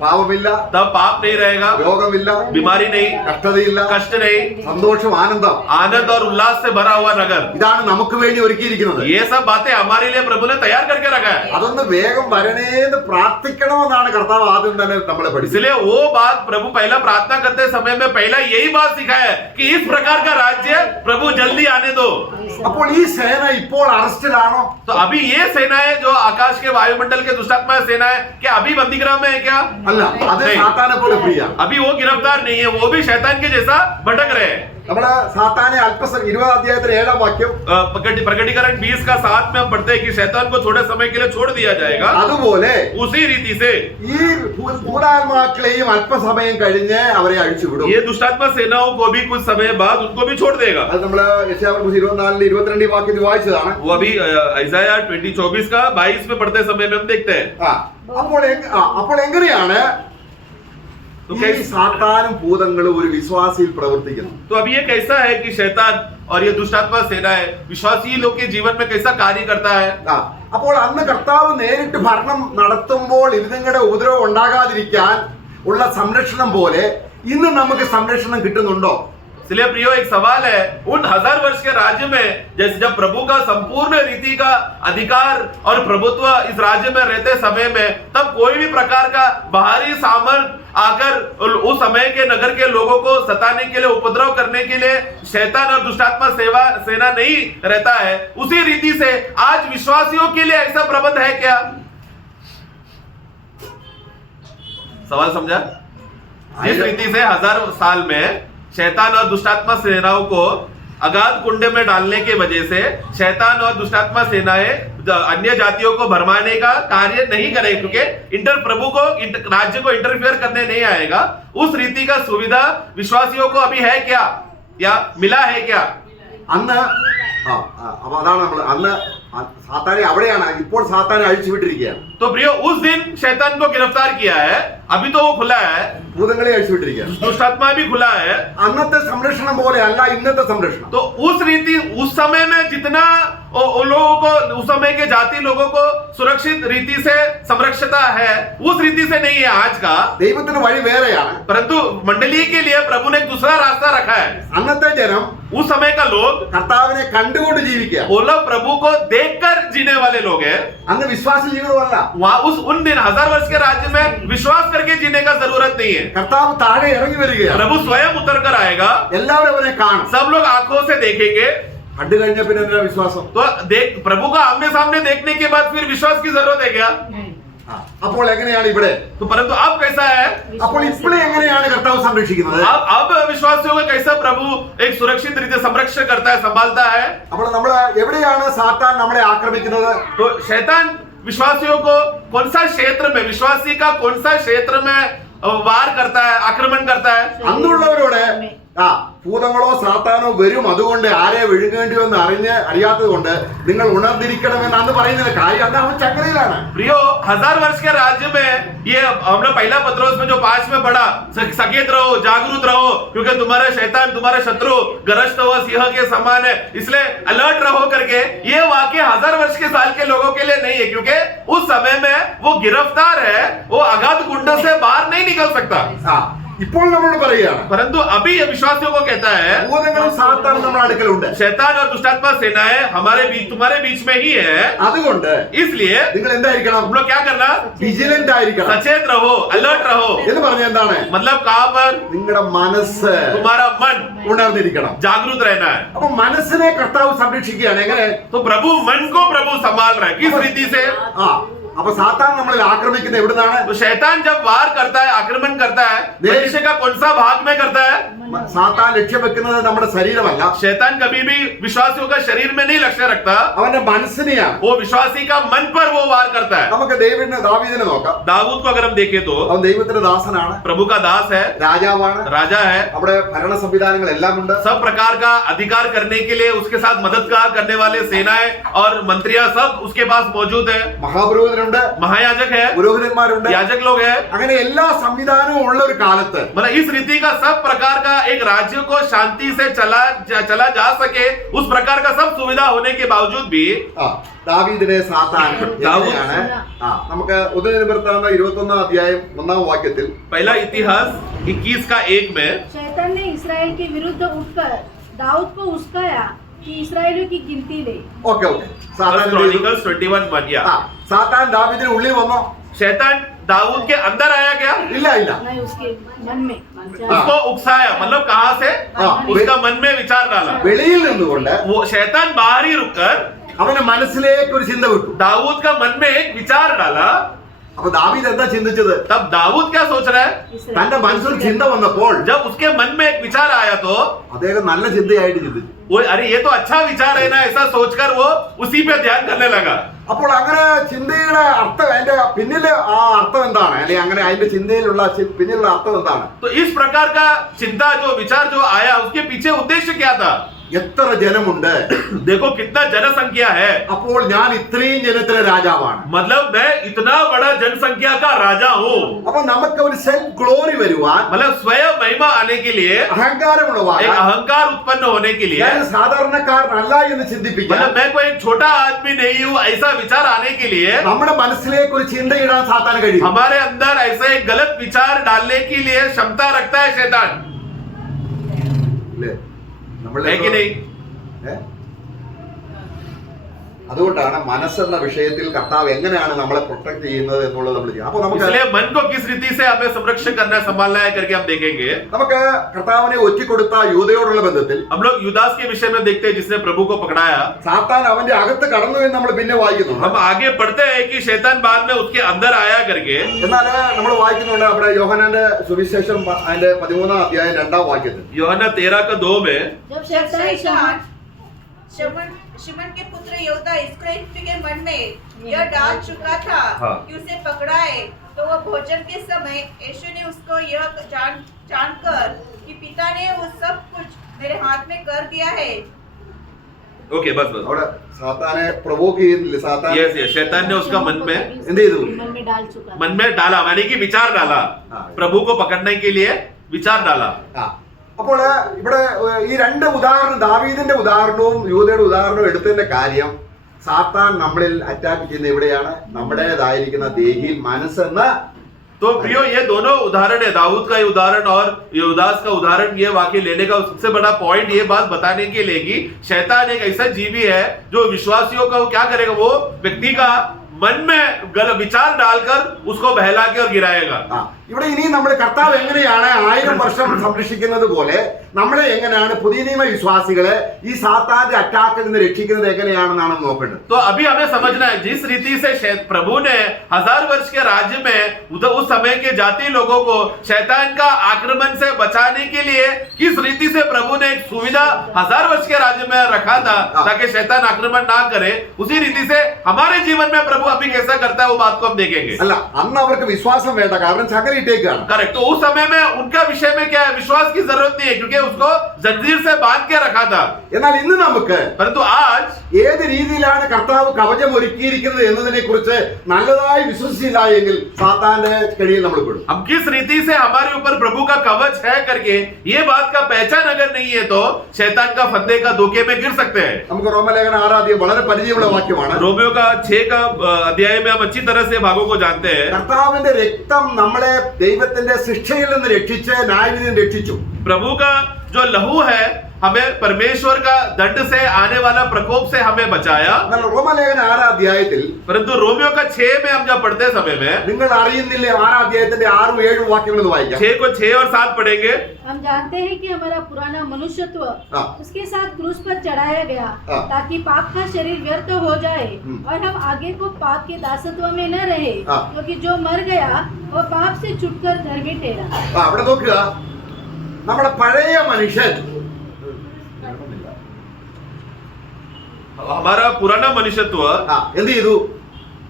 പാപമില്ല, तब पाप नहीं रहेगा, രോഗമില്ല, बीमारी नहीं, കഷ്ടതയില്ല, कष्ट नहीं, സന്തോഷം, ആനന്ദം. आनंद और उल्लास से भरा हुआ नगर. ഇതാണ് നമുക്ക് വേണ്ടി ഒരുക്കിയിരിക്കുന്നത്. ये सब बातें हमारे लिए प्रभु ने तैयार करके रखा है. അതൊന്ന് വേഗം വരണേന്ന് പ്രാർത്ഥിക്കണമെന്നാണ് കർത്താവ് ആദ്യം തന്നെ നമ്മളെ പഠിച്ചത്. इसलिए वो बात प्रभु पहला प्रार्थना करते समय में पहला यही बात सिखाया है कि इस प्रकार का राज्य प्रभु जल्दी आने दो. അപ്പോൾ ഈ സേന ഇപ്പോൾ അറസ്റ്റിലാണോ? तो अभी ये सेनाएं जो आकाश के वायुमंडल के दुष्टात्मा सेनाएं क्या अभी बंदीगृह में है क्या? അല്ല, അത് नहीं. സാത്താനെ പോലെ പ്രിയ. अभी वो गिरफ्तार नहीं है, वो भी शैतान के जैसा भटक रहे हैं. നമ്മള് സാത്താനെ 20 അധ്യായത്തിലെ 7 വാക്യം प्रकटीकरण 20 का 7 में हम पढ़ते हैं कि शैतान को थोड़े समय के लिए छोड़ दिया जाएगा. അതുപോലെ उसी रीति से ഈ ഭൂതാത്മാക്കളെയും അല്പസമയം കഴിഞ്ഞ് അവരെ അഴിച്ചുവിടും. ये दुष्टात्मा सेनाओं को भी कुछ समय बाद उनको भी छोड़ देगा. അത് നമ്മള് യശയ്യാവ് 24 22 വാക്യത്തിൽ വായിച്ചതാണ്. वो अभी Isaiah 20-24 का 22 में पढ़ते समय में हम देखते हैं. അപ്പോൾ എങ്ങനെയാണ് ഈ സാത്താനും ഭൂതങ്ങളും ഒരു വിശ്വാസിയിൽ പ്രവർത്തിക്കുന്നത്? तो अब ये कैसा है कि शैतान और ये दुष्टात्मा सेनाएं विश्वासी लोग के जीवन में कैसा कार्य करता है? അപ്പോൾ അന്ന് കർത്താവ് നേരിട്ട് ഭരണം നടത്തുമ്പോൾ ഇവരുടെ ഉപദ്രവം ഉണ്ടാകാതിരിക്കാൻ ഉള്ള സംരക്ഷണം പോലെ ഇന്ന് നമുക്ക് സംരക്ഷണം കിട്ടുന്നുണ്ടോ? इसलिए प्रियो एक सवाल है, उन 1000 वर्ष के राज्य में जैसे जब प्रभु का संपूर्ण रीति का अधिकार और प्रभुत्व इस राज्य में रहते समय में तब कोई भी प्रकार का बाहरी सामर्थ आकर उस समय के नगर के लोगों को सताने के लिए उपद्रव करने के लिए शैतान और दुष्टात्मा सेना नहीं रहता है. उसी रीति से आज विश्वासियों के लिए ऐसा प्रबंध है क्या? सवाल समझा? जिस रीति से 1000 साल में शैतान और दुष्टात्मा सेनाओं को अगाध कुंड में डालने की वजह से शैतान और दुष्टात्मा सेनाएं अन्य जातियों को भरमाने का कार्य नहीं करें, क्योंकि प्रभु को राज्य को इंटरफेयर करने नहीं आएगा. उस रीति का सुविधा विश्वासियों को अभी है क्या या मिला है क्या? അന്ന് അപ്പൊ അതാണ് നമ്മൾ അന്ന് സാത്താനെ അവിടെയാണ് ഇപ്പോൾ സാത്താനെ അഴിച്ചുവിട്ടിരിക്കുകയാണ്. तो प्रियो उस दिन शैतान को गिरफ्तार किया है, अभी तो वो खुला है, ഭൂതങ്ങളെ അഴിച്ചുവിട്ടിരിക്കുകയാണ്. दुष्टात्मा भी खुला है. അന്നത്തെ സംരക്ഷണം പോലെ അല്ല ഇന്നത്തെ സംരക്ഷണം. तो उस रीति उस समय में जितना उन लोगों को उस समय के जाति लोगों को सुरक्षित रीति से संरक्षता है उस रीति से नहीं है आज का. ദൈവത്തിന് വഴി വേറെയാണ്. परंतु मंडली के लिए प्रभु ने एक दूसरा रास्ता रखा है. അന്നത്തെ ജനം उस समय का लोग കർത്താവിനെ കണ്ടുകൊണ്ട് ജീവിക്കുക. वो लोग प्रभु को देखकर जीने वाले लोग हैं. അന്ന് വിശ്വാസ ജീവിതമല്ല. वहाँ उन दिन 1000 वर्ष के राज्य में विश्वास करके जीने का जरूरत नहीं है. കർത്താവ് താഴെ ഇറങ്ങി വരികയാണ്. प्रभु स्वयं उतर कर आएगा, എല്ലാവരും അവനെ കാണും. सब लोग आंखों से देखेंगे. കണ്ടു കഴിഞ്ഞ പിന്നെ എന്തിനാ വിശ്വാസം? तो देख प्रभु का आमने सामने देखने के बाद फिर विश्वास की जरूरत है क्या? അപ്പോൾ എങ്ങനെയാണ് ഇവിടെ? तो परंतु अब कैसा है? അപ്പോൾ ഇപ്പോഴും എങ്ങനെയാണ് കർത്താവ് സംരക്ഷിക്കുന്നത്? अब विश्वासियों को कैसा प्रभु एक सुरक्षित रीति संरक्षण करता है, संभालता है. അപ്പോൾ നമ്മൾ എവിടെയാണ് സാത്താൻ നമ്മളെ ആക്രമിക്കുന്നത്? तो शैतान विश्वासियों को कौन सा क्षेत्र में, विश्वासी का कौन सा क्षेत्र में वार करता है, आक्रमण करता है? അന്നുള്ളവരോട് ഭൂതങ്ങളോ സാത്താനോ വരും, അതുകൊണ്ട് ആരെ വിഴുങ്ങേണ്ടിയെന്ന് അറിയാത്തത് കൊണ്ട് നിങ്ങൾ ഉണർന്നിരിക്കണമെന്ന് അന്ന് പറയുന്നത് കാര്യം. അന്ന് അവൻ ചങ്ങലയിലാണ്. प्रियो 1000 वर्ष के राज्य में ये हमने पहला पत्रोस में जो 5 में पढ़ा, सचेत रहो, जागरूक रहो, क्योंकि तुम्हारा शैतान तुम्हारा शत्रु गरजता हुआ सिंह के समान है, इसलिए अलर्ट रहो करके. ये वाक्य 1000 वर्ष के साल के लोगों के लिए नहीं है, क्योंकि उस समय में वो गिरफ्तार है, वो अगाध कुंड से बाहर नहीं निकल सकता. ഇപ്പോൾ നമ്മളോട് പറയുകയാണ് परंतु अभी ये विश्वासियों को कहता है ഭൂതങ്ങളും സാത്താനും നമ്മുടെ അടുക്കലുണ്ട്. शैतान और दुष्टात्मा सेनाएं हमारे बीच तुम्हारे बीच में ही है, അതുകൊണ്ട് इसलिए നിങ്ങൾ എന്തായിരിക്കണം? हम लोग क्या करना, വിജിലന്റ് ആയിരിക്കണം. सचेत रहो, अलर्ट रहो. എന്ന് പറഞ്ഞ എന്താണ്? मतलब कहां पर, നിങ്ങളുടെ മനസ്സ് तुम्हारा मन ഉണർന്നിരിക്കണം. जागरूक रहना है. അപ്പൊ മനസ്സിനെ കർത്താവ് സംരക്ഷിക്കുകയാണ്. എങ്ങനെ? तो प्रभु मन को प्रभु संभाल रहा है. किस रीति से? ആ അപ്പൊ സാത്താൻ നമ്മളിൽ ആക്രമിക്കുന്നത് എവിടുന്നാണ്? तो शैतान जब वार करता है, आक्रमण करता है, मनुष्य का कौन सा भाग में करता है? സാത്താൻ ലക്ഷ്യം വെക്കുന്നത് നമ്മുടെ ശരീരമല്ല, शैतान कभी भी विश्वासियों का शरीर में नहीं लक्ष्य रखता, അവന്റെ മനസ്സിനെയാണ്. वो विश्वासी का मन पर वो वार करता है. നമുക്ക് ദാവീദിനെ നോക്കാം. दाऊद को अगर हम देखें तो അവൻ ദൈവത്തിന്റെ ദാസനാണ്, प्रभु का दास है, രാജാവാണ്, राजा है, അവിടെ ഭരണ സംവിധാനങ്ങൾ എല്ലാം ഉണ്ട്. सब प्रकार का अधिकार करने के लिए उसके साथ मददगार करने वाले सेनाएं और मंत्रियां सब उसके पास मौजूद है. മഹാപുരോഹിതനുണ്ട്, महायाजक है, പുരോഹിതന്മാരുണ്ട്, याजक लोग है. അങ്ങനെ എല്ലാ സംവിധാനവും ഉള്ള ഒരു കാലത്ത് मतलब इस रीति का सब प्रकार का एक राज्य को शांति से चला जा सके, उस प्रकार का सब सुविधा होने के बावजूद भी ആ ദാവീദിനെ സാത്താൻ എങ്ങനെയാണ്? നമുക്ക് ഉദയനിവൃത്താന്തം 21 അധ്യായം 1 വാക്യത്തിൽ पहला इतिहास 21 का 1 में शैतान ने इसराइल के विरुद्ध उठकर दाऊद को उस्काया कि इसराइलियों की गिनती ले. ഓക്കെ സാത്താൻ എന്ത് ചെയ്തു? क्रॉनिकल्स 21:1 या സാത്താൻ ദാവീദിന് ഉള്ളിൽ വന്നോ? शैतान दाऊद के अंदर आया क्या? ഇല്ല ഇല്ല. नहीं उसके मन में उसको उकसाया, मतलब कहां से? उसका मन में विचार डाला. വെളിയിൽ നിന്നുകൊണ്ട് वो शैतान बाहर ही रुककर അവന്റെ മനസ്സിലേക്ക് ഒരു ചിന്ത വിട്ടു. दाऊद का मन में एक विचार डाला. അപ്പൊ ദാവീദ് എന്താ ചിന്തിച്ചത്? तब दाऊद क्या सोच रहा है? തന്റെ മനസ്സിൽ ചിന്ത വന്നപ്പോൾ जब उसके मन में एक विचार आया तो അദ്ദേഹം നല്ല ചിന്തയായിട്ട് ചിന്തിച്ചു. वो, अरे ये तो अच्छा विचार है ना, ऐसा सोचकर वो उसी पे ध्यान करने लगा. അപ്പോൾ അങ്ങനെ ചിന്തയുടെ അർത്ഥം, അതിന്റെ പിന്നിലെ ആ അർത്ഥം എന്താണ്? അല്ലെങ്കിൽ അങ്ങനെ അതിന്റെ ചിന്തയിലുള്ള പിന്നിലുള്ള അർത്ഥം എന്താണ്? तो इस प्रकार का चिंता जो विचार जो आया, उसके पीछे उद्देश्य क्या था? എത്ര ജനമുണ്ട്, देखो कितना जनसंख्या है, അപ്പോൾ ഞാൻ ഇത്രയും ജനത്തിലെ രാജാവാണ്. मतलब मैं इतना बड़ा जनसंख्या का राजा हूँ. അപ്പൊ നമുക്ക് ഒരു സെൽഫ് ഗ്ലോറി വരുവാൻ, मतलब स्वयं महिमा आने के लिए, അഹങ്കാരം एक ഉളവാകാൻ, अहंकार उत्पन्न होने के लिए, ഞാൻ സാധാരണക്കാരനല്ല എന്ന് ചിന്തിപ്പിക്കാൻ, मतलब मैं कोई एक छोटा आदमी नहीं हूँ, ऐसा विचार आने के लिए നമ്മുടെ മനസ്സിലേക്ക് ഒരു ചിന്തയിടാൻ സാത്താൻ കഴിയും. हमारे अंदर ऐसे एक गलत विचार डालने के लिए क्षमता रखता है शैतान. ഇല്ലേ? है कि नहीं? ഏ? അതുകൊണ്ടാണ് മനസ്സെന്ന വിഷയത്തിൽ കർത്താവ് എങ്ങനെയാണ് നമ്മളെ പ്രൊട്ടക്ട് ചെയ്യുന്നത് എന്നുള്ളത് നമ്മൾ ചെയ്യണം. അപ്പൊ നമുക്ക് इसलिए मन को किस रीति से हमें संरक्षण करना है, संभालना है करके हम देखेंगे. നമുക്ക് കർത്താവിനെ ഒറ്റിക്കൊടുത്ത യൂദയോടുള്ള ബന്ധത്തിൽ हम लोग युदास के विषय में देखते हैं, जिसने प्रभु को पकड़ाया. സാത്താൻ അവന്റെ അകത്ത് കടന്നു എന്ന് നമ്മൾ പിന്നെ വായിക്കുന്നുണ്ട്. हम आगे पढ़ते हैं कि शैतान बाद में उसके अंदर आया करके. എന്നാൽ നമ്മൾ വായിക്കുന്നുണ്ട് അവിടെ യോഹന്നാന്റെ സുവിശേഷം അതിന്റെ 13 അധ്യായം 2 വാക്യത്തിൽ यूहन्ना 13 का 2 में जब शैतान शिमन के पुत्र यहूदा इस्करियोती के मन में यह डाल चुका था हाँ। कि उसे पकड़ाए, तो वह भोजन के समय यीशु ने उसको यह जानकर कि पिता ने वो सब कुछ मेरे हाथ में कर दिया है. ओके बस അവിടെ സാത്താനെ പ്രൊവോക്ക് ചെയ്യുന്നില്ല. സാത്താൻ यस यस, शैतान ने उसका मन में എന്ത് ചെയ്തു? मन में डाल चुका. मन में डाला, यानी कि विचार डाला. हाँ। प्रभु को पकड़ने के लिए विचार डाला. ആ അപ്പോൾ ഇവിടെ ഈ രണ്ട് ഉദാഹരണം, ദാവീദിന്റെ ഉദാഹരണവും യൂദയുടെ ഉദാഹരണവും എടുത്തതിന്റെ കാര്യം, സാത്താൻ നമ്മളിൽ അറ്റാക്ക് ചെയ്യുന്ന എവിടെയാണ്? നമ്മുടേതായിരിക്കുന്ന ദേഹിയിൽ മനസ്സെന്ന. तो प्रियो, ये दोनों उदाहरण है, दाऊद का ये उदाहरण और युदास का उदाहरण, ये वाक्य लेने का सबसे बड़ा पॉइंट ये बात बताने के लिए कि शैतान एक ऐसा जीवी है जो विश्वासियों का वो क्या करेगा, वो व्यक्ति का मन में गलत विचार डालकर उसको बहला के और गिराएगा. ഇവിടെ ഇനി നമ്മൾ കർത്താവ് എങ്ങനെയാണ് 1000 വർഷം സംരക്ഷിക്കുന്നത് പോലെ നമ്മളെ എങ്ങനെയാണ് പുതിയ നിയമ വിശ്വാസികളെ ഈ സാത്താന്റെ അറ്റാക്കിൽ നിന്ന് രക്ഷിക്കുന്നത് എങ്ങനെയാണെന്നാണ് നോക്കേണ്ടത്. तो अभी हमें समझना है, जिस रीति से प्रभु ने 1000 वर्ष के राज्य में उस समय के जाति लोगों को शैतान का आक्रमण से बचाने के लिए किस रीति से प्रभु ने एक सुविधा 1000 वर्ष के राज्य में रखा था ताकि शैतान आक्रमण ना करे, उसी रीति से हमारे जीवन में प्रभु अभी कैसा करता है वो बात को हम देखेंगे. അല്ല, അന്ന് അവർക്ക് വിശ്വാസം വേണ്ട, കാരണം ചങ്ങലയിട്ടേക്കാണ്. करेक्ट. तो उस समय में उनका विषय में क्या है, विश्वास की जरूरत नहीं है, क्योंकि उसको जंजीर से बांध के रखा था. എന്നാൽ ഇന്ന് നമുക്ക് परंतु आज ഏത് രീതിയിലാണ് കർത്താവ് കവചം ഒരുക്കിയിരിക്കുന്നത് എന്നതിനെ കുറിച്ച് നല്ലതായി വിശ്വസിച്ചില്ല എങ്കിൽ സാത്താന്റെ കെണിയിൽ നമ്മൾ പെടും. हम किस रीति से हमारे ऊपर प्रभु का कवच है करके ये बात का पहचान अगर नहीं है तो शैतान का फंदे का धोखे में गिर सकते हैं. നമുക്ക് റോമലേഖനം 6 അധ്യായം വളരെ പരിചയമുള്ള വാക്യമാണ്. रोमियो का 6 का अध्याय में हम अच्छी तरह से भागों को जानते हैं. കർത്താവിന്റെ രക്തം നമ്മളെ ദൈവത്തിന്റെ ശിക്ഷയിൽ നിന്ന് രക്ഷിച്ച് ന്യായവിധിയിൽ രക്ഷിച്ചു. प्रभु का जो लहू है हमें परमेश्वर का दंड से आने वाला प्रकोप से हमें बचाया. എന്നാൽ റോമലേഖനം 6 അധ്യായത്തിൽ परंतु रोमियो का 6 में हम जब पढ़ते समय में നിങ്ങൾ അറിയുന്നില്ലേ 6 അധ്യായത്തിന്റെ 6 7 വാക്യങ്ങൾ ഒന്ന് വായിക്കാം. 6 को 6 और 7 पढ़ेंगे. हम जानते हैं कि हमारा पुराना मनुष्यत्व हाँ। उसके साथ क्रूस पर चढ़ाया गया हाँ। ताकि पाप का शरीर व्यर्थ हो जाए और हम आगे को पाप के दासत्व में न रहे, हाँ। क्योंकि जो मर गया वो पाप से छुटकर धर्मी ठहरा. അവിടെ നോക്കുക, നമ്മുടെ പഴയ മനുഷ്യൻ हमारा पुराना मनुष्यत्व എന്ത് ചെയ്തു?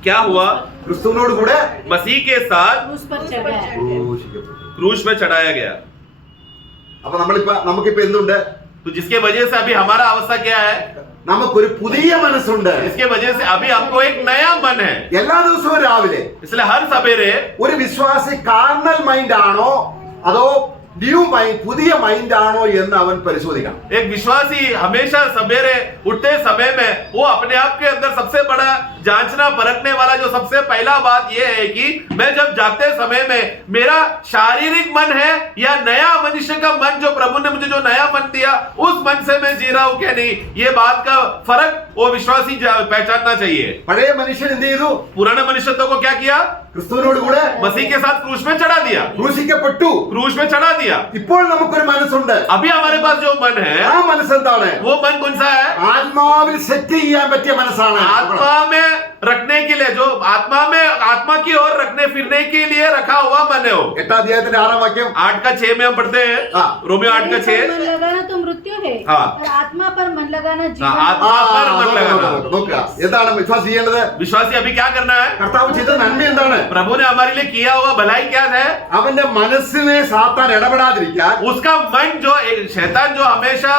क्या हुआ? ക്രിസ്തുവിനോട് കൂടെ मसीह के साथ क्रूस पर चढ़ाया. ക്രൂശിക്കപ്പെട്ടു. क्रूस में चढ़ाया गया. അപ്പൊ നമുക്കിപ്പോ എന്തുണ്ട്? तो जिसके वजह से अभी हमारा अवस्था क्या है? നമുക്കൊരു പുതിയ മനസ്സുണ്ട്. इसके वजह से अभी हमको एक नया मन है. എല്ലാ ദിവസവും രാവിലെ इसलिए हर सवेरे ഒരു വിശ്വാസി കാർണൽ മൈൻഡ് ആണോ അതോ ന്യൂ മൈൻഡ് പുതിയ മൈൻഡ് ആണോ എന്ന് അവൻ പരിശോധിക്കണം. एक विश्वासी हमेशा सवेरे उठते समय में वो अपने आप के अंदर सबसे बड़ा जांचना परखने वाला जो सबसे पहला बात ये है कि मैं जब जागते समय में मेरा शारीरिक मन है या नया मनुष्य का मन, जो प्रभु ने मुझे जो नया मन दिया उस मन से मैं जी रहा हूं क्या नहीं, ये बात का फर्क वो विश्वासी पहचानना चाहिए. പഴയ മനുഷ്യൻ എന്ത് ചെയ്തു? पुराने मनुष्यत्व को क्या किया? ക്രിസ്തുവിനോട് കൂടെ मसीह के साथ क्रूस में चढ़ा दिया. ക്രൂശിക്കപ്പെട്ടു. क्रूस में चढ़ा दिया. ഇപ്പോൾ നമുക്കൊരു മനസ്സുണ്ട്. अभी हमारे पास जो मन है ആ മനസ്സെന്താണ്? वो मन कौन सा है? ആത്മാവിൽ സെറ്റ് ചെയ്യാൻ പറ്റിയ മനസ്സാണ്. आत्मा में रखने के लिए, जो आत्मा में आत्मा की ओर रखने फिरने के लिए रखा हुआ मन है वो. 8 अध्यायത്തിന്റെ 6 वाक्യം 8 का 6 में हम पढ़ते हैं. हाँ. रोमियो 8 का 6. मन लगाना तो मृत्यु है, हाँ। और आत्मा पर मन लगाना हाँ, जीवन. आत्मा पर मन लगाना. നോക്കുക, എന്താണ് വിശ്വാസം ചെയ്യേണ്ടത്? विश्वासी अभी क्या करना है? കർത്താവ് ചെയ്ത നന്മ എന്താണ്? प्रभु ने हमारे लिए किया हुआ भलाई क्या है? അവന്റെ മനസ്സിനെ സാത്താൻ ഇടപെടാതിരിക്കാൻ उसका मन, जो शैतान जो हमेशा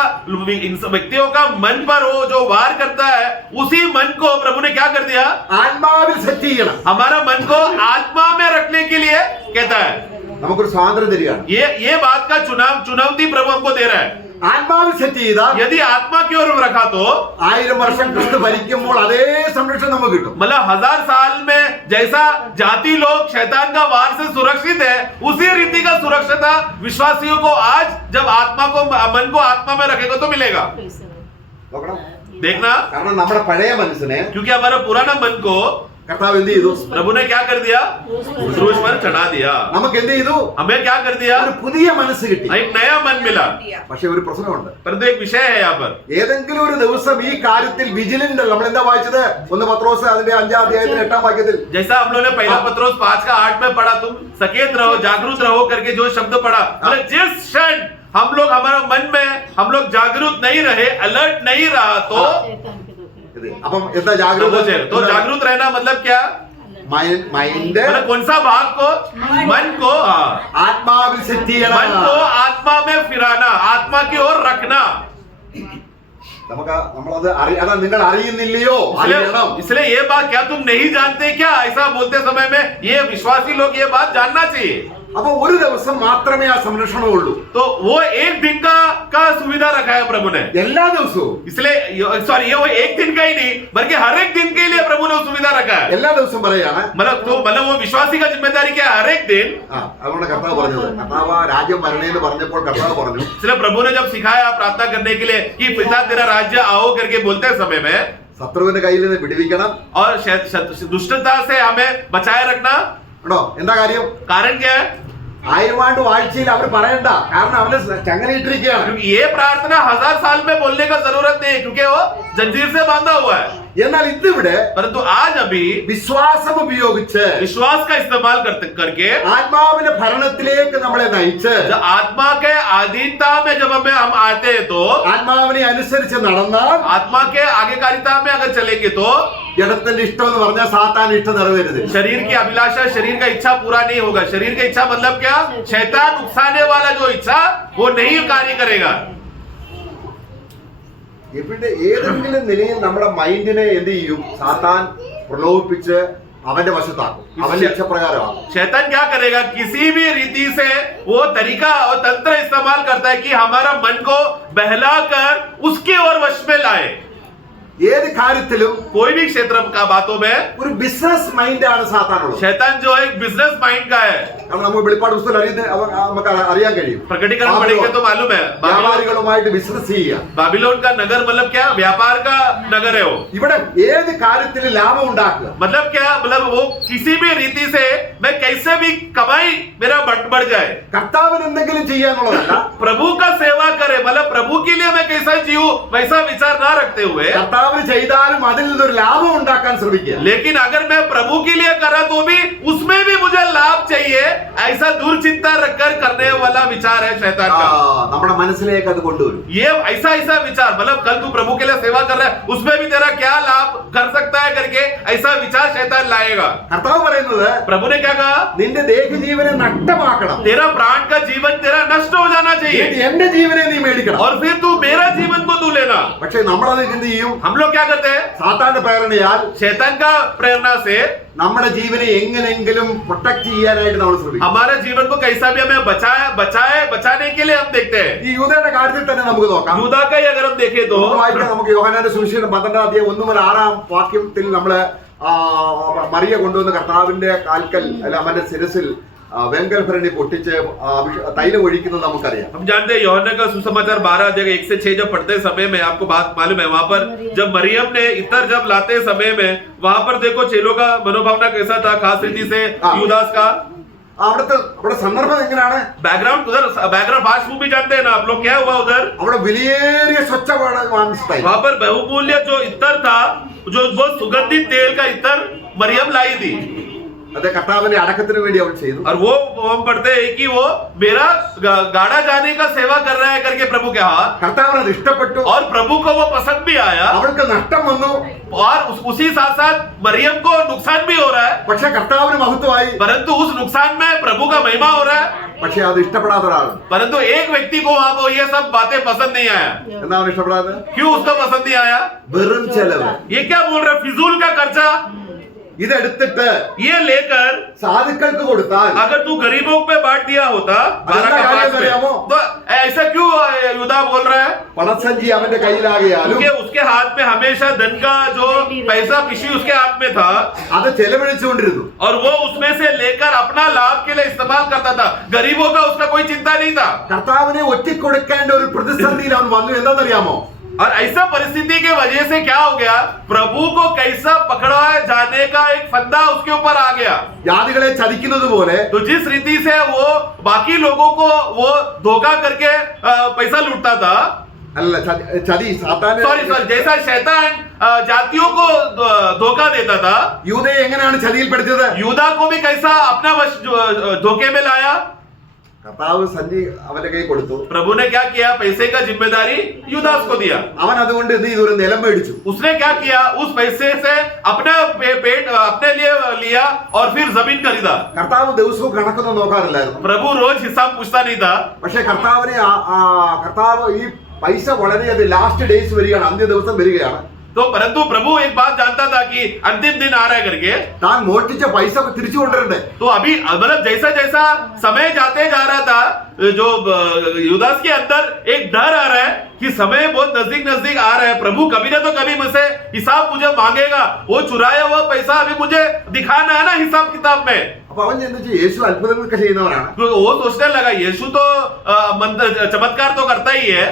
इन व्यक्तियों का मन पर वो जो वार करता है, उसी मन को प्रभु ने क्या कर दिया? ആത്മാവിൽ സെറ്റ് ചെയ്യണം. हमारा मन को आत्मा में रखने के लिए कहता है. നമുക്കൊരു സ്വാതന്ത്ര്യം തരികയാണ്. ये बात का चुनौती प्रभु हमको दे रहा है. ആത്മാവിൽ സെറ്റ് ചെയ്താൽ यदि आत्मा की ओर रखा तो 1000 വർഷം ക്രിസ്തു ഭരിക്കുമ്പോൾ അതേ സംരക്ഷണം നമുക്ക് കിട്ടും. मतलब 1000 साल में जैसा जाति लोग शैतान का वार से सुरक्षित है, उसी रीति का सुरक्षित विश्वासियों को आज जब आत्मा को मन को आत्मा में रखेगा तो मिलेगा. നോക്കണം. देखना, കാരണം നമ്മുടെ പഴയ മനസ്സിനെ क्योंकि हमारा पुराना मन को കർത്താവ് എന്ത് ചെയ്തു? प्रभु ने क्या कर दिया? क्रूस पर चढ़ा दिया. നമുക്ക് എന്ത് ചെയ്തു? हमें क्या कर दिया? ഒരു പുതിയ മനസ്സ് കിട്ടി. एक नया मन मिला. പക്ഷെ ഒരു പ്രശ്നമുണ്ട്. परंतु एक विषय है यहाँ पर. ഏതെങ്കിലും ഒരു ദിവസം ഈ കാര്യത്തിൽ വിജിലന്റ്, നമ്മൾ എന്താ വായിച്ചത്? 1 പത്രോസ് അതിന്റെ 5 അധ്യായത്തിന്റെ 8 വാക്യത്തിൽ जैसा हम लोगों ने पहला पत्रोस 5 का 8 में पढ़ा, तुम सचेत रहो, जागरूक रहो करके जो शब्द पढ़ा, मतलब जिस क्षण हम लोग हमारा मन में हम लोग जागरूक नहीं रहे, अलर्ट नहीं रहा तो शैतान के धोखे. അപ്പം എന്താ ജാഗ്രത? तो जागरूक रहना मतलब क्या? മൈൻഡ് मतलब कौन सा भाग को? मन को, हाँ, ആത്മാവിൽ സെറ്റ് ചെയ്യണം. मन को आत्मा में फिराना, आत्मा की ओर रखना. നമ്മളത് അതാ നിങ്ങൾ അറിയുന്നില്ലയോ? അറിയണം. इसलिए ये बात क्या तुम नहीं जानते क्या? ऐसा बोलते समय में ये विश्वासी लोग ये बात जानना चाहिए. അപ്പൊ ഒരു ദിവസം മാത്രമേ ആ സംരക്ഷണമുള്ളൂ. तो वो एक दिन का सुविधा रखा है प्रभु ने. എല്ലാ ദിവസവും इसलिए सॉरी, ये वो एक दिन का ही नहीं बल्कि हर एक दिन के लिए प्रभु ने वो सुविधा रखा है. എല്ലാ ദിവസവും പറയാണ്. मतलब वो विश्वासी का जिम्मेदारी क्या है? हर एक दिन. അതുകൊണ്ട് കർത്താവ് പറഞ്ഞത്, കർത്താവ് രാജ്യം വരണേന്ന് പറഞ്ഞപ്പോൾ കർത്താവ് പറഞ്ഞു, इसलिए प्रभु ने जब सिखाया प्रार्थना करने के लिए कि पिता तेरा राज्य आओ करके बोलते समय में, ശത്രുവിന്റെ കയ്യിൽ നിന്ന് വിടുവിക്കണം. और दुष्टता से हमें बचाए रखना. കേട്ടോ, എന്താ കാര്യം? कारण क्या है? 1000 ആണ്ട് വാഴ്ചയിൽ അവർ പറയണ്ട, കാരണം അവനെ ചങ്ങലയിട്ടിരിക്കുകയാണ്. क्योंकि ये प्रार्थना 1000 साल में बोलने का जरूरत नहीं है, क्योंकि वो जंजीर से बांधा हुआ है. എന്നാൽ ഇതിവിടെ परंतु आज अभी വിശ്വാസം ഉപയോഗിച്ച് विश्वास का इस्तेमाल करके ആത്മാവിന്റെ ഭരണത്തിലേക്ക് നമ്മളെ നയിച്ച് जब आत्मा के अधीनता में जब हम आते हैं तो ആത്മാവിനെ അനുസരിച്ച് നടന്നാൽ आत्मा के आज्ञाकारिता में अगर चलेंगे तो ജഡത്തിന്റെ ഇഷ്ടം എന്ന് പറഞ്ഞാൽ സാത്താന്റെ ഇഷ്ടം നിറവേരുത്. शरीर की अभिलाषा, शरीर का इच्छा पूरा नहीं होगा. शरीर की इच्छा मतलब क्या? शैतान उकसाने वाला जो इच्छा वो नहीं कार्य करेगा. ഇവിടെ ഏതെങ്കിലും നിലയിൽ നമ്മുടെ മൈൻഡിനെ എന്ത് ചെയ്യും? സാത്താൻ പ്രലോഭിപ്പിച്ച് അവന്റെ വശത്താക്കും, അവന്റെ ഇഷ്ടപ്രകാരമാകും. शैतान क्या करेगा? किसी भी रीति से वो तरीका और तंत्र इस्तेमाल करता है कि हमारा मन को बहलाकर उसके और वश में लाए. ഏത് കാര്യത്തിലും कोई भी क्षेत्र का बातों में ഒരു ബിസിനസ് മൈൻഡാണ് സാത്താനുള്ളത്. शैतान जो है बिजनेस माइंड का है. കാരണം നമുക്ക് വെളിപ്പാട് പുസ്തകം നമുക്ക് അറിയാൻ കഴിയും. प्रकटीकरण पढ़ेंगे तो मालूम है. വ്യാപാരികളുമായിട്ട് ബിസിനസ് ചെയ്യുക. बाबिलोन का नगर मतलब क्या? व्यापार का नगर है वो. ഇവിടെ ഏത് കാര്യത്തിൽ ലാഭം ഉണ്ടാക്കുക. मतलब क्या? मतलब वो किसी भी रीति से मैं कैसे भी कमाई मेरा बढ़ जाए. കർത്താവിന് എന്തെങ്കിലും ചെയ്യാനുള്ളതല്ല, प्रभु का सेवा करे, मतलब प्रभु के लिए मैं कैसा जीऊं वैसा विचार ना रखते हुए, കർത്താവിന് ചെയ്താലും അതിൽ നിന്നൊരു ലാഭം ഉണ്ടാക്കാൻ ശ്രമിക്കുക. लेकिन अगर मैं प्रभु के लिए करा तो भी उसमें भी मुझे लाभ चाहिए, ऐसा दूरचिंता रखकर करने वाला विचार है शैतान का. നമ്മുടെ മനസ്സിലേക്ക് അത് കൊണ്ടുവരും. ये ऐसा विचार, मतलब कल तू प्रभु के लिए सेवा कर रहा है उसमें भी तेरा क्या लाभ कर सकता है करके ऐसा विचार शैतान लाएगा. കർത്താവ് പറയുന്നത് प्रभु ने क्या कहा? നിന്റെ ദേഹജീവനെ നഷ്ടമാക്കണം, तेरा प्राण का जीवन तेरा नष्ट हो जाना चाहिए എന്റെ ജീവനെ നീ മേടിക്കണം. और फिर तू मेरा जीवन को तू लेना. പക്ഷെ നമ്മളത് എന്ത് ചെയ്യും? हम लोग क्या करते हैं? സാത്താന്റെ പ്രേരണയാൽ शैतान का प्रेरणा से നമ്മുടെ ജീവനെ എങ്ങനെയെങ്കിലും പ്രൊട്ടക്ട് ചെയ്യാനായിട്ട് നമ്മൾ ശ്രമിക്കും. हमारे जीवन को कैसा भी हमें बचाने के लिए हम देखते हैं. ഈ യൂദയുടെ കാര്യത്തിൽ തന്നെ നമുക്ക് നോക്കാം. यूदा का ही अगर हम देखें तो നമുക്ക് യോഹന്നാന്റെ സുവിശേഷം 12-ാം അധ്യായം 1 മുതൽ 6-ാം വാക്യത്തിൽ നമ്മള് മറിയ കൊണ്ടുവന്ന് കർത്താവിന്റെ കാൽക്കൽ അല്ല അവന്റെ ശിരസിൽ വെങ്കൽഭരണി പൊട്ടിച്ച് തൈലം ഒഴിക്കുന്നത് നമുക്കറിയാം. हम जानते हैं यूहन्ना का सुसमाचार 12 अध्याय 1 से 6 जब पढ़ते समय में आपको बात मालूम है, वहां पर जब मरियम ने इत्र जब लाते समय में वहां पर देखो चेलों का मनोभावना कैसा था, खास रीति से यूदास का. അവിടെ സന്ദർഭം എങ്ങനെയാണ്? बैकग्राउंड उधर बैकग्राउंड पार्श्वभूमि जानते हैं ना आप लोग, क्या हुआ उधर? അവിടെ വിലയേറിയ സ്വച്ഛമാണ്. वहां पर बहुमूल्य जो इत्र था, जो वो सुगंधित तेल का इत्र मरियम लाई थी. അത് കർത്താവിന്റെ അടക്കത്തിന് വേണ്ടി അവൾ ചെയ്തു. और वो हम पढ़ते हैं कि वो मेरा गाड़ा जाने का सेवा कर रहा है करके प्रभु कहा. കർത്താവിന് അത് ഇഷ്ടപ്പെട്ടു. और प्रभु को वो पसंद भी आया. അവൾക്ക് നഷ്ടം വന്നു. और उसी साथ साथ मरियम को नुकसान भी हो रहा है. പക്ഷെ കർത്താവിന് മഹത്വമായി. परंतु उस नुकसान में प्रभु का महिमा हो रहा है. പക്ഷെ അത് ഇഷ്ടപ്പെടാത്ത ഒരാൾ. परंतु एक व्यक्ति को वहां पर ये सब बातें पसंद नहीं आया. എന്താണ് ഇഷ്ടപ്പെടാത്തത്? क्यों उसको पसंद नहीं आया? വെറും ചെലവ്. ये क्या बोल रहे? फिजूल का खर्चा. ഇതെടുത്തിട്ട് ये लेकर സാധുക്കൾക്ക് കൊടുത്താൽ अगर तू गरीबों पे बांट दिया होता 12 का 5 में, तो ऐसा क्यों यूदा बोल रहा है? പണസഞ്ചി അവന്റെ കയ്യിലാകിയാലും क्योंकि उसके हाथ में हमेशा धन का जो पैसा पिशी उसके हाथ में था അത് ചെലവഴിച്ചുകൊണ്ടിരുന്നു. और वो उसमें से लेकर अपना लाभ के लिए इस्तेमाल करता था. गरीबों का उसका कोई चिंता नहीं था. കർത്താവിനെ ഒറ്റിക്കൊടുക്കേണ്ട ഒരു പ്രതിസന്ധിയിൽ അവൻ വന്നു. എന്താണെന്നറിയാമോ? और ऐसा परिस्थिति के वजह से क्या हो गया? प्रभु को कैसा पकड़ा जाने का एक फंदा उसके ऊपर आ गया. ജാതികളെ ചതിക്കുന്നത് പോലെ तो जिस रीति से वो बाकी लोगों को वो धोखा करके पैसा लूटता था, അല്ല ചതി സാത്താൻ सॉरी जैसा शैतान जातियों को धोखा देता था, യൂദയെ എങ്ങനെയാണ് ചതിയിൽപ്പെടുത്തിയത്? यूदा को भी कैसा अपना वश धोखे में लाया. കർത്താവ് സഞ്ചി അവന്റെ കൈ കൊടുത്തു. प्रभु ने क्या किया? पैसे का जिम्मेदारी यूदास को दिया. അവൻ അതുകൊണ്ട് എന്ത് ചെയ്തു? ഒരു നിലം മേടിച്ചു. उसने क्या किया? उस पैसे से अपना पेट अपने लिए लिया और फिर जमीन खरीदा. കർത്താവ് ദിവസവും കണക്കൊന്നും നോക്കാറില്ലായിരുന്നു. प्रभु रोज हिसाब पूछता नहीं था. പക്ഷെ കർത്താവിനെ കർത്താവ് ഈ പൈസ വളരെയധികം ലാസ്റ്റ് ഡേയ്സ് വരികയാണ്, അന്ത്യ ദിവസം വരികയാണ്. तो परंतु प्रभु एक बात जानता था कि अंतिम दिन आ रहा है करके. താൻ മോഷ്ടിച്ച പൈസ തിരിച്ചു കൊണ്ടുവരണ്ടേ? तो अभी मतलब जैसा जैसा समय जाते जा रहा था, जो यूदास के अंदर एक डर आ रहा है कि समय बहुत नजदीक आ रहा है. प्रभु कभी ना तो कभी मुझसे हिसाब मुझे मांगेगा. वो चुराया हुआ पैसा अभी मुझे दिखाना है ना हिसाब किताब में. അപ്പൊ അവൻ ചിന്തിച്ചു യേശു അത്ഭുതങ്ങളൊക്കെ ചെയ്യുന്നവരാണ്. तो वो सोचने लगा यीशु तो चमत्कार तो करता ही है.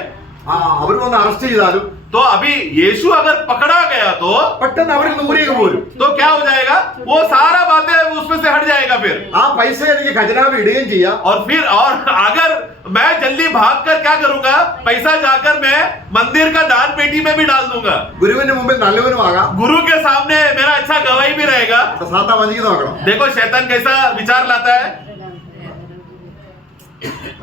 അവർ വന്ന് അറസ്റ്റ് ചെയ്താലും तो अभी यीशु अगर पकड़ा गया तो പെട്ടെന്ന് അവരിൽ നിന്ന് ഊരിയേക്ക് പോരും. तो क्या हो जाएगा? वो सारा बातें उसमें से हट जाएगा फिर. ആ പൈസ എനിക്ക് ഖജനാവ് ഇടുകയും ചെയ്യാം. और अगर मैं जल्दी भागकर क्या करूंगा? पैसा जाकर मैं मंदिर का दान पेटी में भी डाल दूंगा. ഗുരുവിന്റെ മുമ്പിൽ നല്ലവനുമാകാം. गुरु के सामने मेरा अच्छा गवाही भी रहेगा. സാത്താൻ വഞ്ചിക്ക് നോക്കണം. देखो शैतान कैसा विचार लाता है.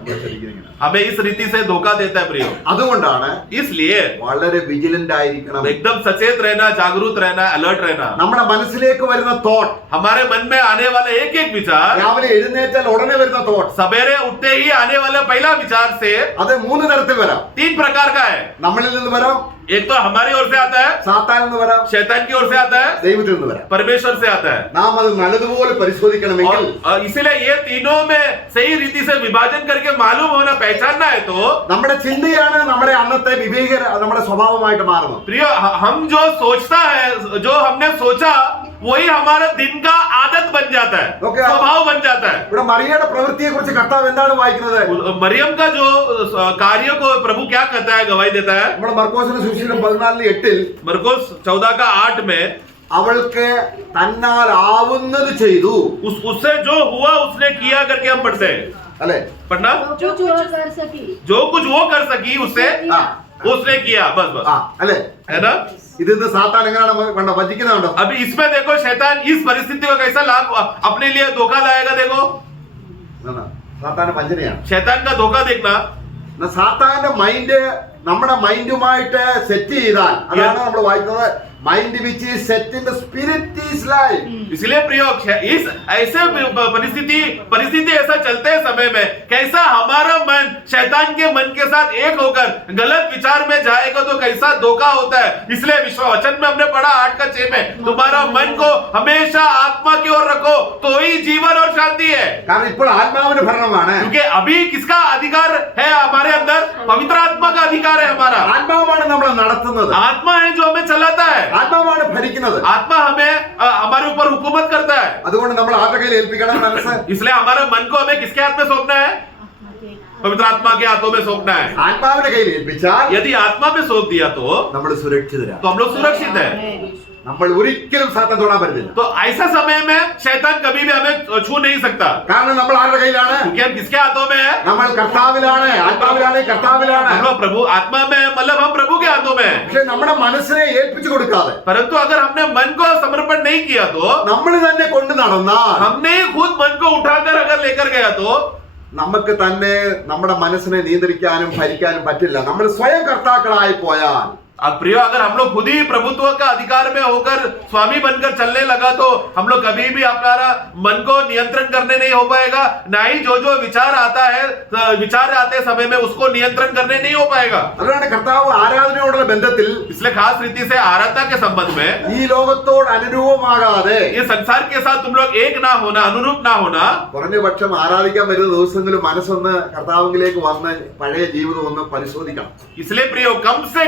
നമ്മളെ ചതിക്കുന്നത്. हमें इस रीति से धोखा देता है प्रियो। അതുകൊണ്ടാണ് इसलिए വളരെ വിജിലന്റ് ആയിരിക്കണം. एकदम सचेत रहना, जागरूक रहना, अलर्ट रहना। നമ്മുടെ മനസ്സിലേക്ക് വരുന്ന തോട്ട്, हमारे मन में आने वाले एक एक विचार, രാവിലെ എഴുന്നേറ്റാൽ ഉടനെ വരുന്ന തോട്ട്, सवेरे उठते ही आने वाला पहला विचार से അത് 3 തരത്തിൽ വരാം. 3 प्रकार का है। നമ്മളിൽ നിന്ന് വരാം, एक तो हमारी ओर से आता है, സാത്താനിൽ നിന്ന് വരാം, शैतान की ओर से आता है, ദൈവത്തിൽ നിന്ന് വരാം. परमेश्वर से आता है। നാം അത് നല്ലതുപോലെ പരിശോധിക്കണമെങ്കിൽ और इसीलिए ये तीनों में सही रीति से विभाजन करके मालूम होना, पहचानना है तो നമ്മുടെ ചിന്തയാണ് നമ്മുടെ അന്നത്തെ നമ്മുടെ സ്വഭാവമായിട്ട് മാറുന്നത്. प्रिय, हम जो सोचता है, जो हमने सोचा वही हमारा दिन का आदत बन जाता है, Okay. स्वभाव बन जाता है। ഇവിടെ മറിയയുടെ പ്രവൃത്തിയെ കുറിച്ച് കർത്താവ് എന്താണ് വായിക്കുന്നത്? मरियम का जो कार्य को प्रभु क्या कहता है, गवाही देता है। നമ്മുടെ മർക്കോസിന്റെ സുവിശേഷം 14:8 मरकोस 14 का 8 में അവൾക്ക് തന്നാൽ ആവുന്നത് ചെയ്തു. उससे जो हुआ उसने किया करके हम पढ़ते हैं, അല്ലെ? पढ़ना। जो कुछ वो कर सकी, जो कुछ वो कर सकी उससे ആ, उसने किया, बस बस, ആ, അല്ലെ? है ना। ഇതിന്ന് സാത്താൻ എങ്ങനെയാണ് കണ്ടോ വഞ്ചിക്കുന്നുണ്ടോ? अभी इसमें देखो शैतान इस परिस्थिति को कैसा लाभ अपने लिए धोखा लाएगा। देखो സാത്താന്റെ വഞ്ചനയാണ്. शैतान का धोखा देखना। സാത്താന്റെ മൈൻഡ് നമ്മുടെ മൈൻഡുമായിട്ട് സെറ്റ് ചെയ്താൽ അതാണ് നമ്മൾ വായിക്കുന്നത്. Mind which is set in the spirit is life. इसलिए प्रयोग इस ऐसे परिस्थिति ऐसा चलते समय में कैसा हमारा मन शैतान के मन के साथ एक होकर गलत विचार में जाएगा तो कैसा धोखा होता है। इसलिए विश्व वचन में हमने पढ़ा 8:6 में, तुम्हारा मन को हमेशा आत्मा की ओर रखो तो ही जीवन और शांति है। കാരണം ഇപ്പോൾ ആത്മാവിന്റെ ഭരണമാണ്. क्योंकि अभी किसका अधिकार है हमारे अंदर? पवित्र आत्मा का अधिकार है हमारा। ആത്മാവാണ് നമ്മളെ നടത്തുന്നത്. आत्मा है जो हमें चलाता है, ആത്മാവാണ് ഭരിക്കുന്നത്. आत्मा हमें हमारे ऊपर हुकूमत करता है। അതുകൊണ്ട് നമ്മൾ ആരുടെ കയ്യിൽ ഏൽപ്പിക്കണം മനസ്സ്? इसलिए हमारे मन को हमें किसके हाथ में सौंपना है? पवित्र आत्मा के हाथों में सौंपना है। ആത്മാവിന്റെ കയ്യിൽ ഏൽപ്പിച്ചാൽ यदि आत्मा में सौंप दिया तो നമ്മൾ സുരക്ഷിതരാണ്. हम लोग सुरक्षित है। നമ്മൾ ഒരിക്കലും സാത്താൻ തൊടാൻ പറ്റില്ല. तो ऐसा समय में शैतान कभी भी हमें छू नहीं सकता, കാരണം നമ്മൾ ആരുടെ കയ്യിലാണ്? क्योंकि हम किसके हाथों में है? നമ്മൾ കർത്താവിലാണ്. ആത്മാവിലാണ്, കർത്താവിലാണ്. हम लोग प्रभु आत्मा में है, मतलब हम प्रभु के हाथों में है। പക്ഷെ നമ്മുടെ മനസ്സിനെ ഏൽപ്പിച്ചു കൊടുക്കാതെ परंतु अगर हमने मन को समर्पण नहीं किया तो, നമ്മൾ തന്നെ കൊണ്ട് നടന്നാൽ हमने खुद मन को उठाकर अगर लेकर गया तो നമുക്ക് തന്നെ നമ്മുടെ മനസ്സിനെ നിയന്ത്രിക്കാനും ഭരിക്കാനും പറ്റില്ല. നമ്മൾ സ്വയം കർത്താക്കളായി പോയാൽ अब प्रियो, अगर हम लोग खुद ही प्रभुत्व का अधिकार में होकर स्वामी बनकर चलने लगा तो हम लोग कभी भी अपना मन को नियंत्रण करने नहीं हो पाएगा। ना ही जो विचार आता है, विचार आते समय में उसको नियंत्रण करने नहीं हो पाएगा। അതുകൊണ്ട് കർത്താവ് ആരാധനയോടുള്ള ബന്ധത്തിൽ इसलिए खास रीति से आराधना के संबंध में ഈ ലോകത്തോട് അനുരൂപമാകാതെ ये संसार के साथ तुम लोग एक ना होना, अनुरूप ना होना, കുറഞ്ഞ പക്ഷം ആരാധിക്കാൻ വരുന്ന ദിവസങ്ങളിൽ മനസ്സൊന്ന് കർത്താവിലേക്ക് വന്ന് പഴയ ജീവിതം ഒന്ന് പരിശോധിക്കണം. इसलिए प्रियो कम से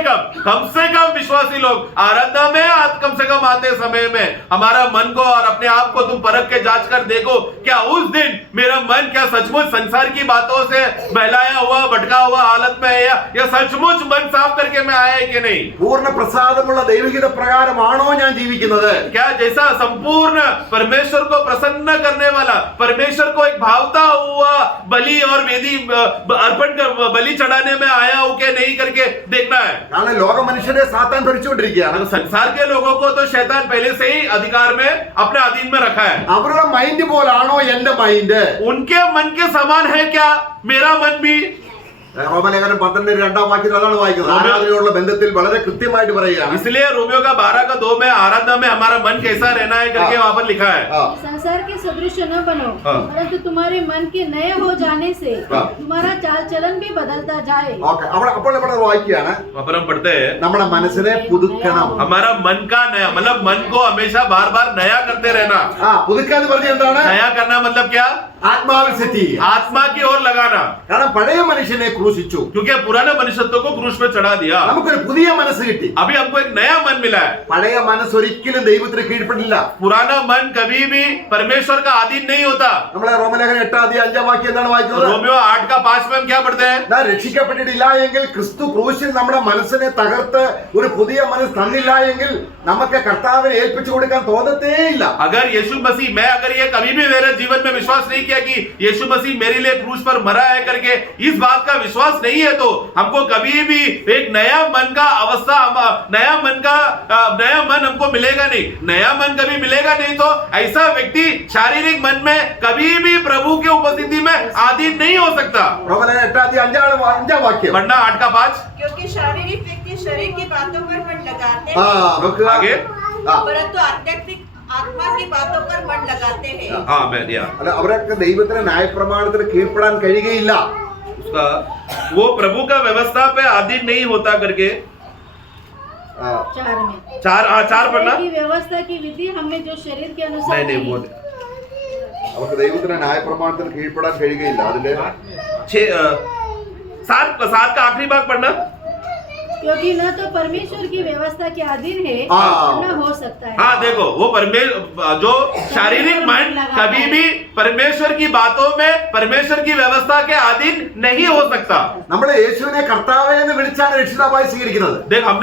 कम विश्वासी लोग आराधना में कम से कम आते समय में हमारा मन को और अपने आप को तुम परख के जांच कर देखो, क्या उस दिन मेरा मन क्या सचमुच संसार की बातों से बहलाया हुआ भटका हुआ हालत में है या सचमुच मन साफ करके मैं आया है कि नहीं। പൂർണ്ണ പ്രസാദമുള്ള ദൈവികത പ്രകാരമാണോ ഞാൻ ജീവിക്കുന്നത്? क्या जैसा संपूर्ण परमेश्वर को प्रसन्न करने वाला, परमेश्वर को एक भावता हुआ बलि और वेदी अर्पण कर बलि चढ़ाने में आया हूं कि नहीं करके देखना है। കാരണം ലോക മനുഷ്യരെ സാത്താൻ ഭരിച്ചുകൊണ്ടിരിക്കുകയാണ്. संसार के लोगों को तो शैतान पहले से ही अधिकार में अपने अधीन में रखा है। അവരുടെ മൈൻഡ് പോലാണോ എന്റെ മൈൻഡ്? उनके मन के समान है क्या मेरा मन भी? റോമലേഖനം 12:2 അതാണ് വായിക്കുന്നത്. ആരാധനയോടുള്ള ബന്ധത്തിൽ വളരെ കൃത്യമായിട്ട് പറയുകയാണ്. इसलिए रोमियो का 12:2 में आराधना में हमारा मन कैसा रहना है करके वहां पर लिखा है। संसार के सदृश न बनो, हाँ। परंतु तुम्हारे मन के नए हो जाने से हाँ। तुम्हारा चाल चलन भी बदलता जाए। ഓക്കെ, അപ്പോൾ ഇവിടെ വായിക്കുകയാണ് वहां पर हम पढ़ते हैं നമ്മുടെ മനസ്സിനെ പുതുക്കണം. हमारा मन का नया, मतलब मन को हमेशा बार बार नया करते रहना। പുതുക്കാന്ന് പറഞ്ഞ എന്താണ്? नया करना मतलब क्या? ആത്മാവിൽ സെറ്റ് ചെയ്യുക. आत्मा की ओर लगाना, കാരണം പഴയ മനുഷ്യനെ ക്രൂശിച്ചു, क्योंकि पुराने मनुष्यत्व को क्रूस में चढ़ा दिया, നമുക്കൊരു പുതിയ മനസ്സ് കിട്ടി. अभी हमको एक नया मन मिला है। പഴയ മനസ്സ് ഒരിക്കലും ദൈവത്തിന് കീഴ്പ്പെട്ടില്ല. पुराना मन कभी भी परमेश्वर का अधीन नहीं होता। നമ്മളെ റോമലേഖനം 8:5 എന്താണ് വായിക്കുന്നത്? रोमियो 8:5 में हम क्या पढ़ते हैं? നാം രക്ഷിക്കപ്പെട്ടിട്ടില്ല എങ്കിൽ ക്രിസ്തു ക്രൂശിൽ നമ്മുടെ മനസ്സിനെ തകർത്ത് ഒരു പുതിയ മനസ്സ് തന്നില്ല എങ്കിൽ നമുക്ക് കർത്താവിനെ ഏൽപ്പിച്ചു കൊടുക്കാൻ തോന്നത്തേ ഇല്ല. अगर यीशु मसीह, मैं अगर ये कभी भी मेरे जीवन में विश्वास नहीं किया कि यीशु मसीह मेरे लिए क्रूस पर मरा है करके, इस बात का विश्वास नहीं है तो हमको कभी भी एक नया मन का अवस्था, नया मन हमको मिलेगा नहीं। नया मन कभी मिलेगा नहीं तो ऐसा व्यक्ति शारीरिक मन में कभी भी प्रभु के उपस्थिति में आधीन नहीं हो सकता। റോമൻ 8-5 വാക്യം वरना 8:5 क्योंकि शारीरिक व्यक्ति शरीर की बातों पर मन लगाते ആ हैं, നോക്കുക आगे परंतु आध्यात्मिक आत्मा की बातों पर मन लगाते हैं। हाँ मैं दिया അല്ല അവരൊക്കെ ദൈവത്തിന്റെ ന്യായപ്രമാണത്തിന് കീഴ്പ്പെടാൻ കഴിയുകയില്ല. उसका वो प्रभु का व्यवस्था पे अधीन नहीं होता करके ആ, 4 में 4 पढ़ना की व्यवस्था की विधि हमें जो शरीर के अनुसार नहीं नहीं वो അവർക്ക് ദൈവത്തിന്റെ ന്യായപ്രമാണത്തിന് കീഴ്പ്പെടാൻ കഴിയുകയില്ല. അതില് 7 का आखिरी भाग पढ़ना। क्योंकि न तो परमेश्वर की व्यवस्था के अधीन है हाँ। न हो सकता है। हाँ देखो वो जो शारीरिक मन कभी भी परमेश्वर की बातों में परमेश्वर की व्यवस्था के अधीन नहीं हो सकता। നമ്മള് യേശുവിനെ കർത്താവേ എന്ന് വിളിച്ചാണ് രക്ഷിതാവായി സ്വീകരിക്കുന്നത്. देख हम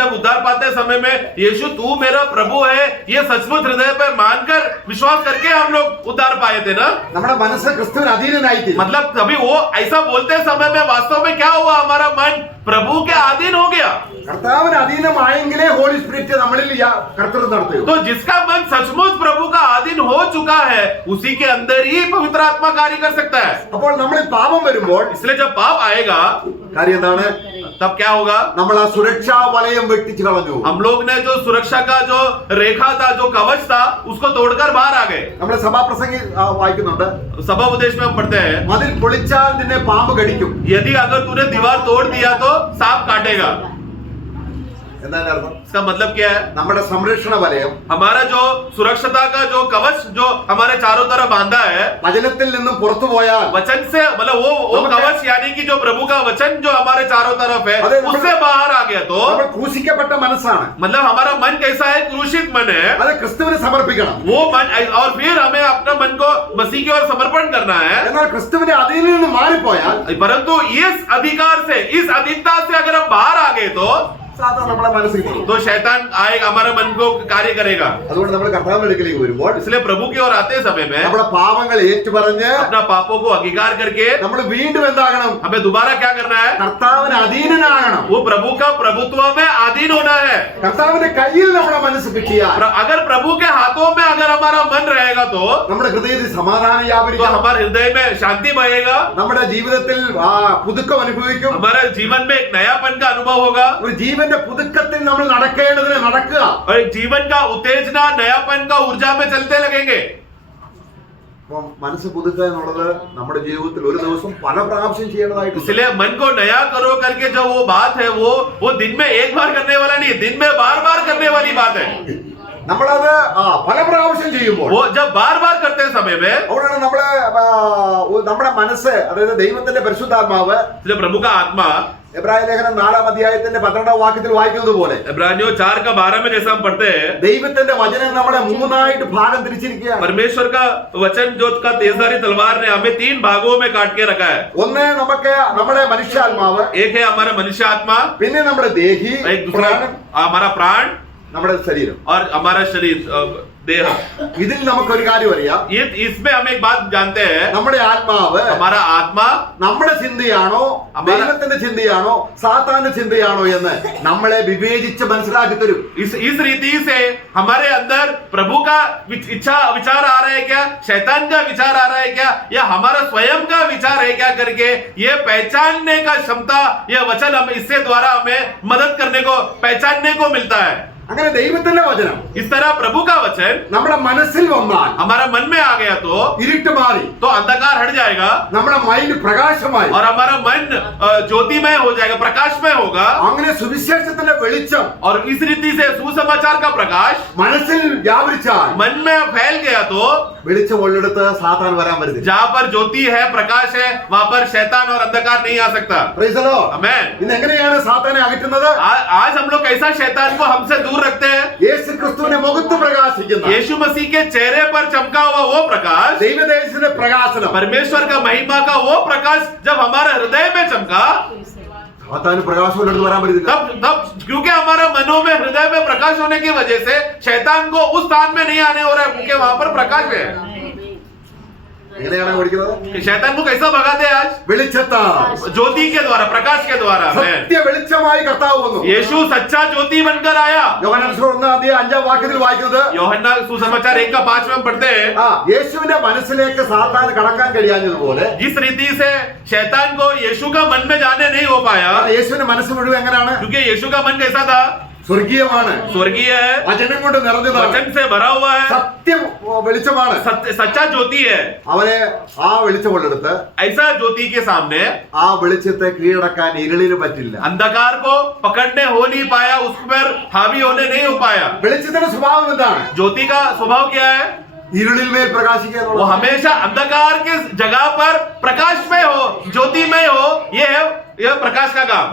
जब उद्धार पाते समय में यीशु तू मेरा प्रभु है ये सचमुच हृदय पे मानकर विश्वास करके हम लोग उद्धार पाए थे ना। നമ്മുടെ മനസ്സ് ക്രിസ്തുവിന് അധീനനായി തീരും. मतलब कभी वो ऐसा बोलते समय में वास्तव में क्या हुआ, हमारा मन प्रभु के अधीन हो गया। കർത്താവിന് അധീനമായെങ്കിലേ ഹോളി സ്പിരിറ്റ് നമ്മളിൽ കർത്തൃത്വം നടത്തുകയുള്ളൂ. तो जिसका मन सचमुच प्रभु का अधीन हो चुका है उसी के अंदर ही पवित्र आत्मा कार्य कर सकता है। അപ്പോൾ നമ്മൾ പാപം വരുമ്പോൾ इसलिए जब पाप आएगा കാര്യം എന്താണ്? तब क्या होगा, നമ്മൾ ആ സുരക്ഷാ വലയം വെട്ടിച്ചു കളഞ്ഞു. हम लोग ने जो सुरक्षा का जो रेखा था, जो कवच था, उसको तोड़कर बाहर आ गए। നമ്മൾ സഭാപ്രസംഗി വായിക്കുന്നുണ്ട്, सभा उपदेश में हम पढ़ते हैं മതിൽ പൊളിച്ചാൽ നിന്നെ പാമ്പ് കടിക്കും. यदि अगर तूने दीवार तोड़ दिया तो सांप काटेगा। എന്താണ് അർത്ഥം? इसका मतलब क्या है, നമ്മുടെ സംരക്ഷണ വലയം हमारा जो सुरक्षता का जो कवच जो हमारे चारों तरफ बांधा है വചനത്തിൽ നിന്നും പുറത്തു പോയാൽ वचन से, मतलब वो कवच यानी कि जो प्रभु का वचन जो हमारे चारों तरफ है अरे उससे बाहर आ गया तो നമ്മൾ ക്രൂശിക്കപ്പെട്ട മനസ്സാണ്. मतलब हमारा मन कैसा है, क्रूशित मन है। അത് ക്രിസ്തുവിന് സമർപ്പിക്കണം. वो मन और फिर हमें अपना मन को मसीह की ओर समर्पण करना है। എന്നാൽ ക്രിസ്തുവിന്റെ അധീനിൽ നിന്ന് മാറിപ്പോയാൽ परंतु इस अधिकार से, इस अधीनता से अगर हम बाहर आ गए तो സാത്താൻ നമ്മുടെ മനസ്സിൽ കയറും. तो शैतान आएगा, हमारे मन को कार्य करेगा। അതുകൊണ്ട് നമ്മൾ കർത്താവിന്റെ അടുക്കലേക്ക് വരുമ്പോൾ इसलिए प्रभु की ओर आते समय में നമ്മുടെ പാപങ്ങൾ ഏറ്റുപറഞ്ഞ് अपना पापों को अंगीकार करके നമ്മൾ വീണ്ടും എന്താകണം? हमें दोबारा क्या करना है, കർത്താവിന് അധീനനാകണം. वो प्रभु का प्रभुत्व में अधीन होना है। കർത്താവിന്റെ കയ്യിൽ നമ്മുടെ മനസ്സ് കിട്ടിയാൽ अगर प्रभु के हाथों में अगर हमारा मन रहेगा तो നമ്മുടെ ഹൃദയത്തിൽ സമാധാനം വ്യാപരിക്കും. हमारे हृदय में शांति बहेगा, നമ്മുടെ ജീവിതത്തിൽ പുതുക്കം അനുഭവിക്കും. हमारे जीवन में एक नयापन का अनुभव होगा ഒരു ജീവന്റെ പുതുക്കത്തിൽ നമ്മൾ നടക്കേണ്ടതിന് നടക്കുക. और एक जीवन का उत्तेजना, नयापन का ऊर्जा में चलते लगेंगे। അപ്പം മനസ്സ് പുതുക്കുക എന്നുള്ളത് നമ്മുടെ ജീവിതത്തിൽ ഒരു ദിവസം പല പ്രാവശ്യം ചെയ്യേണ്ടതായിട്ടുണ്ട്. इसलिए मन को नया करो करके जो वो बात है वो दिन में एक बार करने वाला नहीं, दिन में बार बार करने वाली बात है। നമ്മളത് പല പ്രാവശ്യം ചെയ്യുമ്പോൾ वो जब बार बार करते समय में അവിടെയാണ് നമ്മുടെ മനസ്സ്, അതായത് ദൈവത്തിന്റെ പരിശുദ്ധാത്മാവ് इसलिए प्रभु का आत्मा, എബ്രായ ലേഖനം 4-ാം അധ്യായത്തിന്റെ 12-ാം വാക്യത്തിൽ വായിക്കുന്നത് പോലെ इब्रानियों 4:12 में जैसा हम पढ़ते हैं, ദൈവത്തിന്റെ വചനം നമ്മളെ മൂന്നായിട്ട് ഭാഗം തിരിച്ചിരിക്കുകയാണ്. परमेश्वर का वचन जो का तेजधारी तलवार ने हमें 3 भागों में काट के रखा है। ഒന്ന് നമുക്ക് നമ്മുടെ മനുഷ്യാത്മാവ്, एक है हमारा मनुष्य आत्मा, പിന്നെ നമ്മുടെ ദേഹി, एक दूसरा हमारा प्राण നമ്മുടെ ശരീരം. और हमारा शरीर देह। ഇതിൽ നമുക്കൊരു കാര്യം അറിയാം, इसमें हम एक बात जानते हैं, നമ്മുടെ ആത്മാവ് हमारा आत्मा നമ്മുടെ ചിന്തയാണോ ദൈവത്തിന്റെ ചിന്തയാണോ സാത്താന്റെ ചിന്തയാണോ എന്ന് നമ്മളെ വിവേചിച്ച് മനസ്സിലാക്കി തരും. इस रीति से हमारे अंदर प्रभु का विचार आ रहा है क्या, शैतान का विचार आ रहा है क्या, या हमारा स्वयं का विचार है क्या करके ये पहचानने का क्षमता, यह वचन हम इससे द्वारा हमें मदद करने को, पहचानने को मिलता है। അങ്ങനെ ദൈവത്തിന്റെ വചനം इस तरह प्रभु का वचन നമ്മുടെ മനസ്സിൽ വന്നാൽ हमारा मन में आ गया ഇരുട്ട് മാറി, तो अंधकार हट जाएगा നമ്മുടെ മൈൻഡ് പ്രകാശമായി. और हमारा मन ज्योतिमय हो जाएगा, प्रकाशमय होगा। അങ്ങനെ സുവിശേഷത്തിന്റെ വെളിച്ചം और इस रीति से सुसमाचार का प्रकाश മനസ്സിൽ വ്യാപരിച്ചാൽ मन में फैल गया तो വെളിച്ചം ഉള്ളിടത്ത് സാത്താൻ വരാൻ വരുന്നില്ല. जहाँ पर ज्योति है, प्रकाश है, वहाँ पर शैतान और अंधकार नहीं आ सकता। Praise the Lord. आमेन। ഇന്ന് എങ്ങനെയാണ് സാത്താനെ അകറ്റുന്നത്? आज हम लोग कैसा शैतान को हमसे दूर रखते हैं? യേശു ക്രിസ്തുവിന്റെ മുഖത്ത് പ്രകാശിക്കുന്ന यीशु मसीह के चेहरे पर चमका हुआ वो प्रकाश, ദൈവദേശത്തിന്റെ പ്രകാശനം परमेश्वर का महिमा का वो प्रकाश जब हमारे हृदय में चमका, സാത്താന് പ്രകാശം ഉള്ളിടത്ത് വരാൻ പറ്റില്ല. तब क्योंकि हमारा मनों में, हृदय में प्रकाश होने की वजह से शैतान को उस स्थान में नहीं आने हो रहा है, क्योंकि वहां पर प्रकाश है। എങ്ങനെയാണ് ഓടിക്കുന്നത്? कि शैतान को कैसा भगाते हैं आज? വെളിച്ചത്താൽ, ज्योति के द्वारा, प्रकाश के द्वारा। സത്യ വെളിച്ചമായി കർത്താവ് വന്നു. यीशु सच्चा ज्योति बनकर आया। യോഹന്നാൻ സുവിശേഷം 1:5 വായിക്കുന്നത്, यूहन्ना सुसमाचार 1 का 5 में हम पढ़ते हैं, യേശുവിന്റെ മനസ്സിലേക്ക് സാത്താൻ കടക്കാൻ കഴിയാഞ്ഞതുപോലെ जिस रीति से शैतान को यीशु का मन में जाने नहीं हो पाया, യേശുവിന്റെ മനസ്സ് മുഴുവൻ എങ്ങനെയാണ്? क्योंकि यीशु का मन कैसा था? സ്വർഗീയമാണ്, स्वर्गीय है, വചനം കൊണ്ട് നിറഞ്ഞതാണ്, वचन से भरा हुआ है, സത്യം വെളിച്ചമാണ്. सच्चा ज्योति है। അവനെ ആ വെളിച്ചമുള്ളെടുത്ത് ऐसा ज्योति के सामने ആ വെളിച്ചത്തെ കീഴടക്കാൻ ഇരുളിന് പറ്റില്ല. अंधकार को पकड़ने हो नहीं पाया, उस पर हावी होने नहीं हो पाया। വെളിച്ചത്തിന്റെ സ്വഭാവം എന്താണ്? ज्योति का स्वभाव क्या है? ഇരുളിൽ മേൽ പ്രകാശിക്കുക वो എന്നുള്ളത്. हमेशा अंधकार के जगह पर प्रकाशमय हो, ज्योतिमय हो, ये है यह प्रकाश का काम।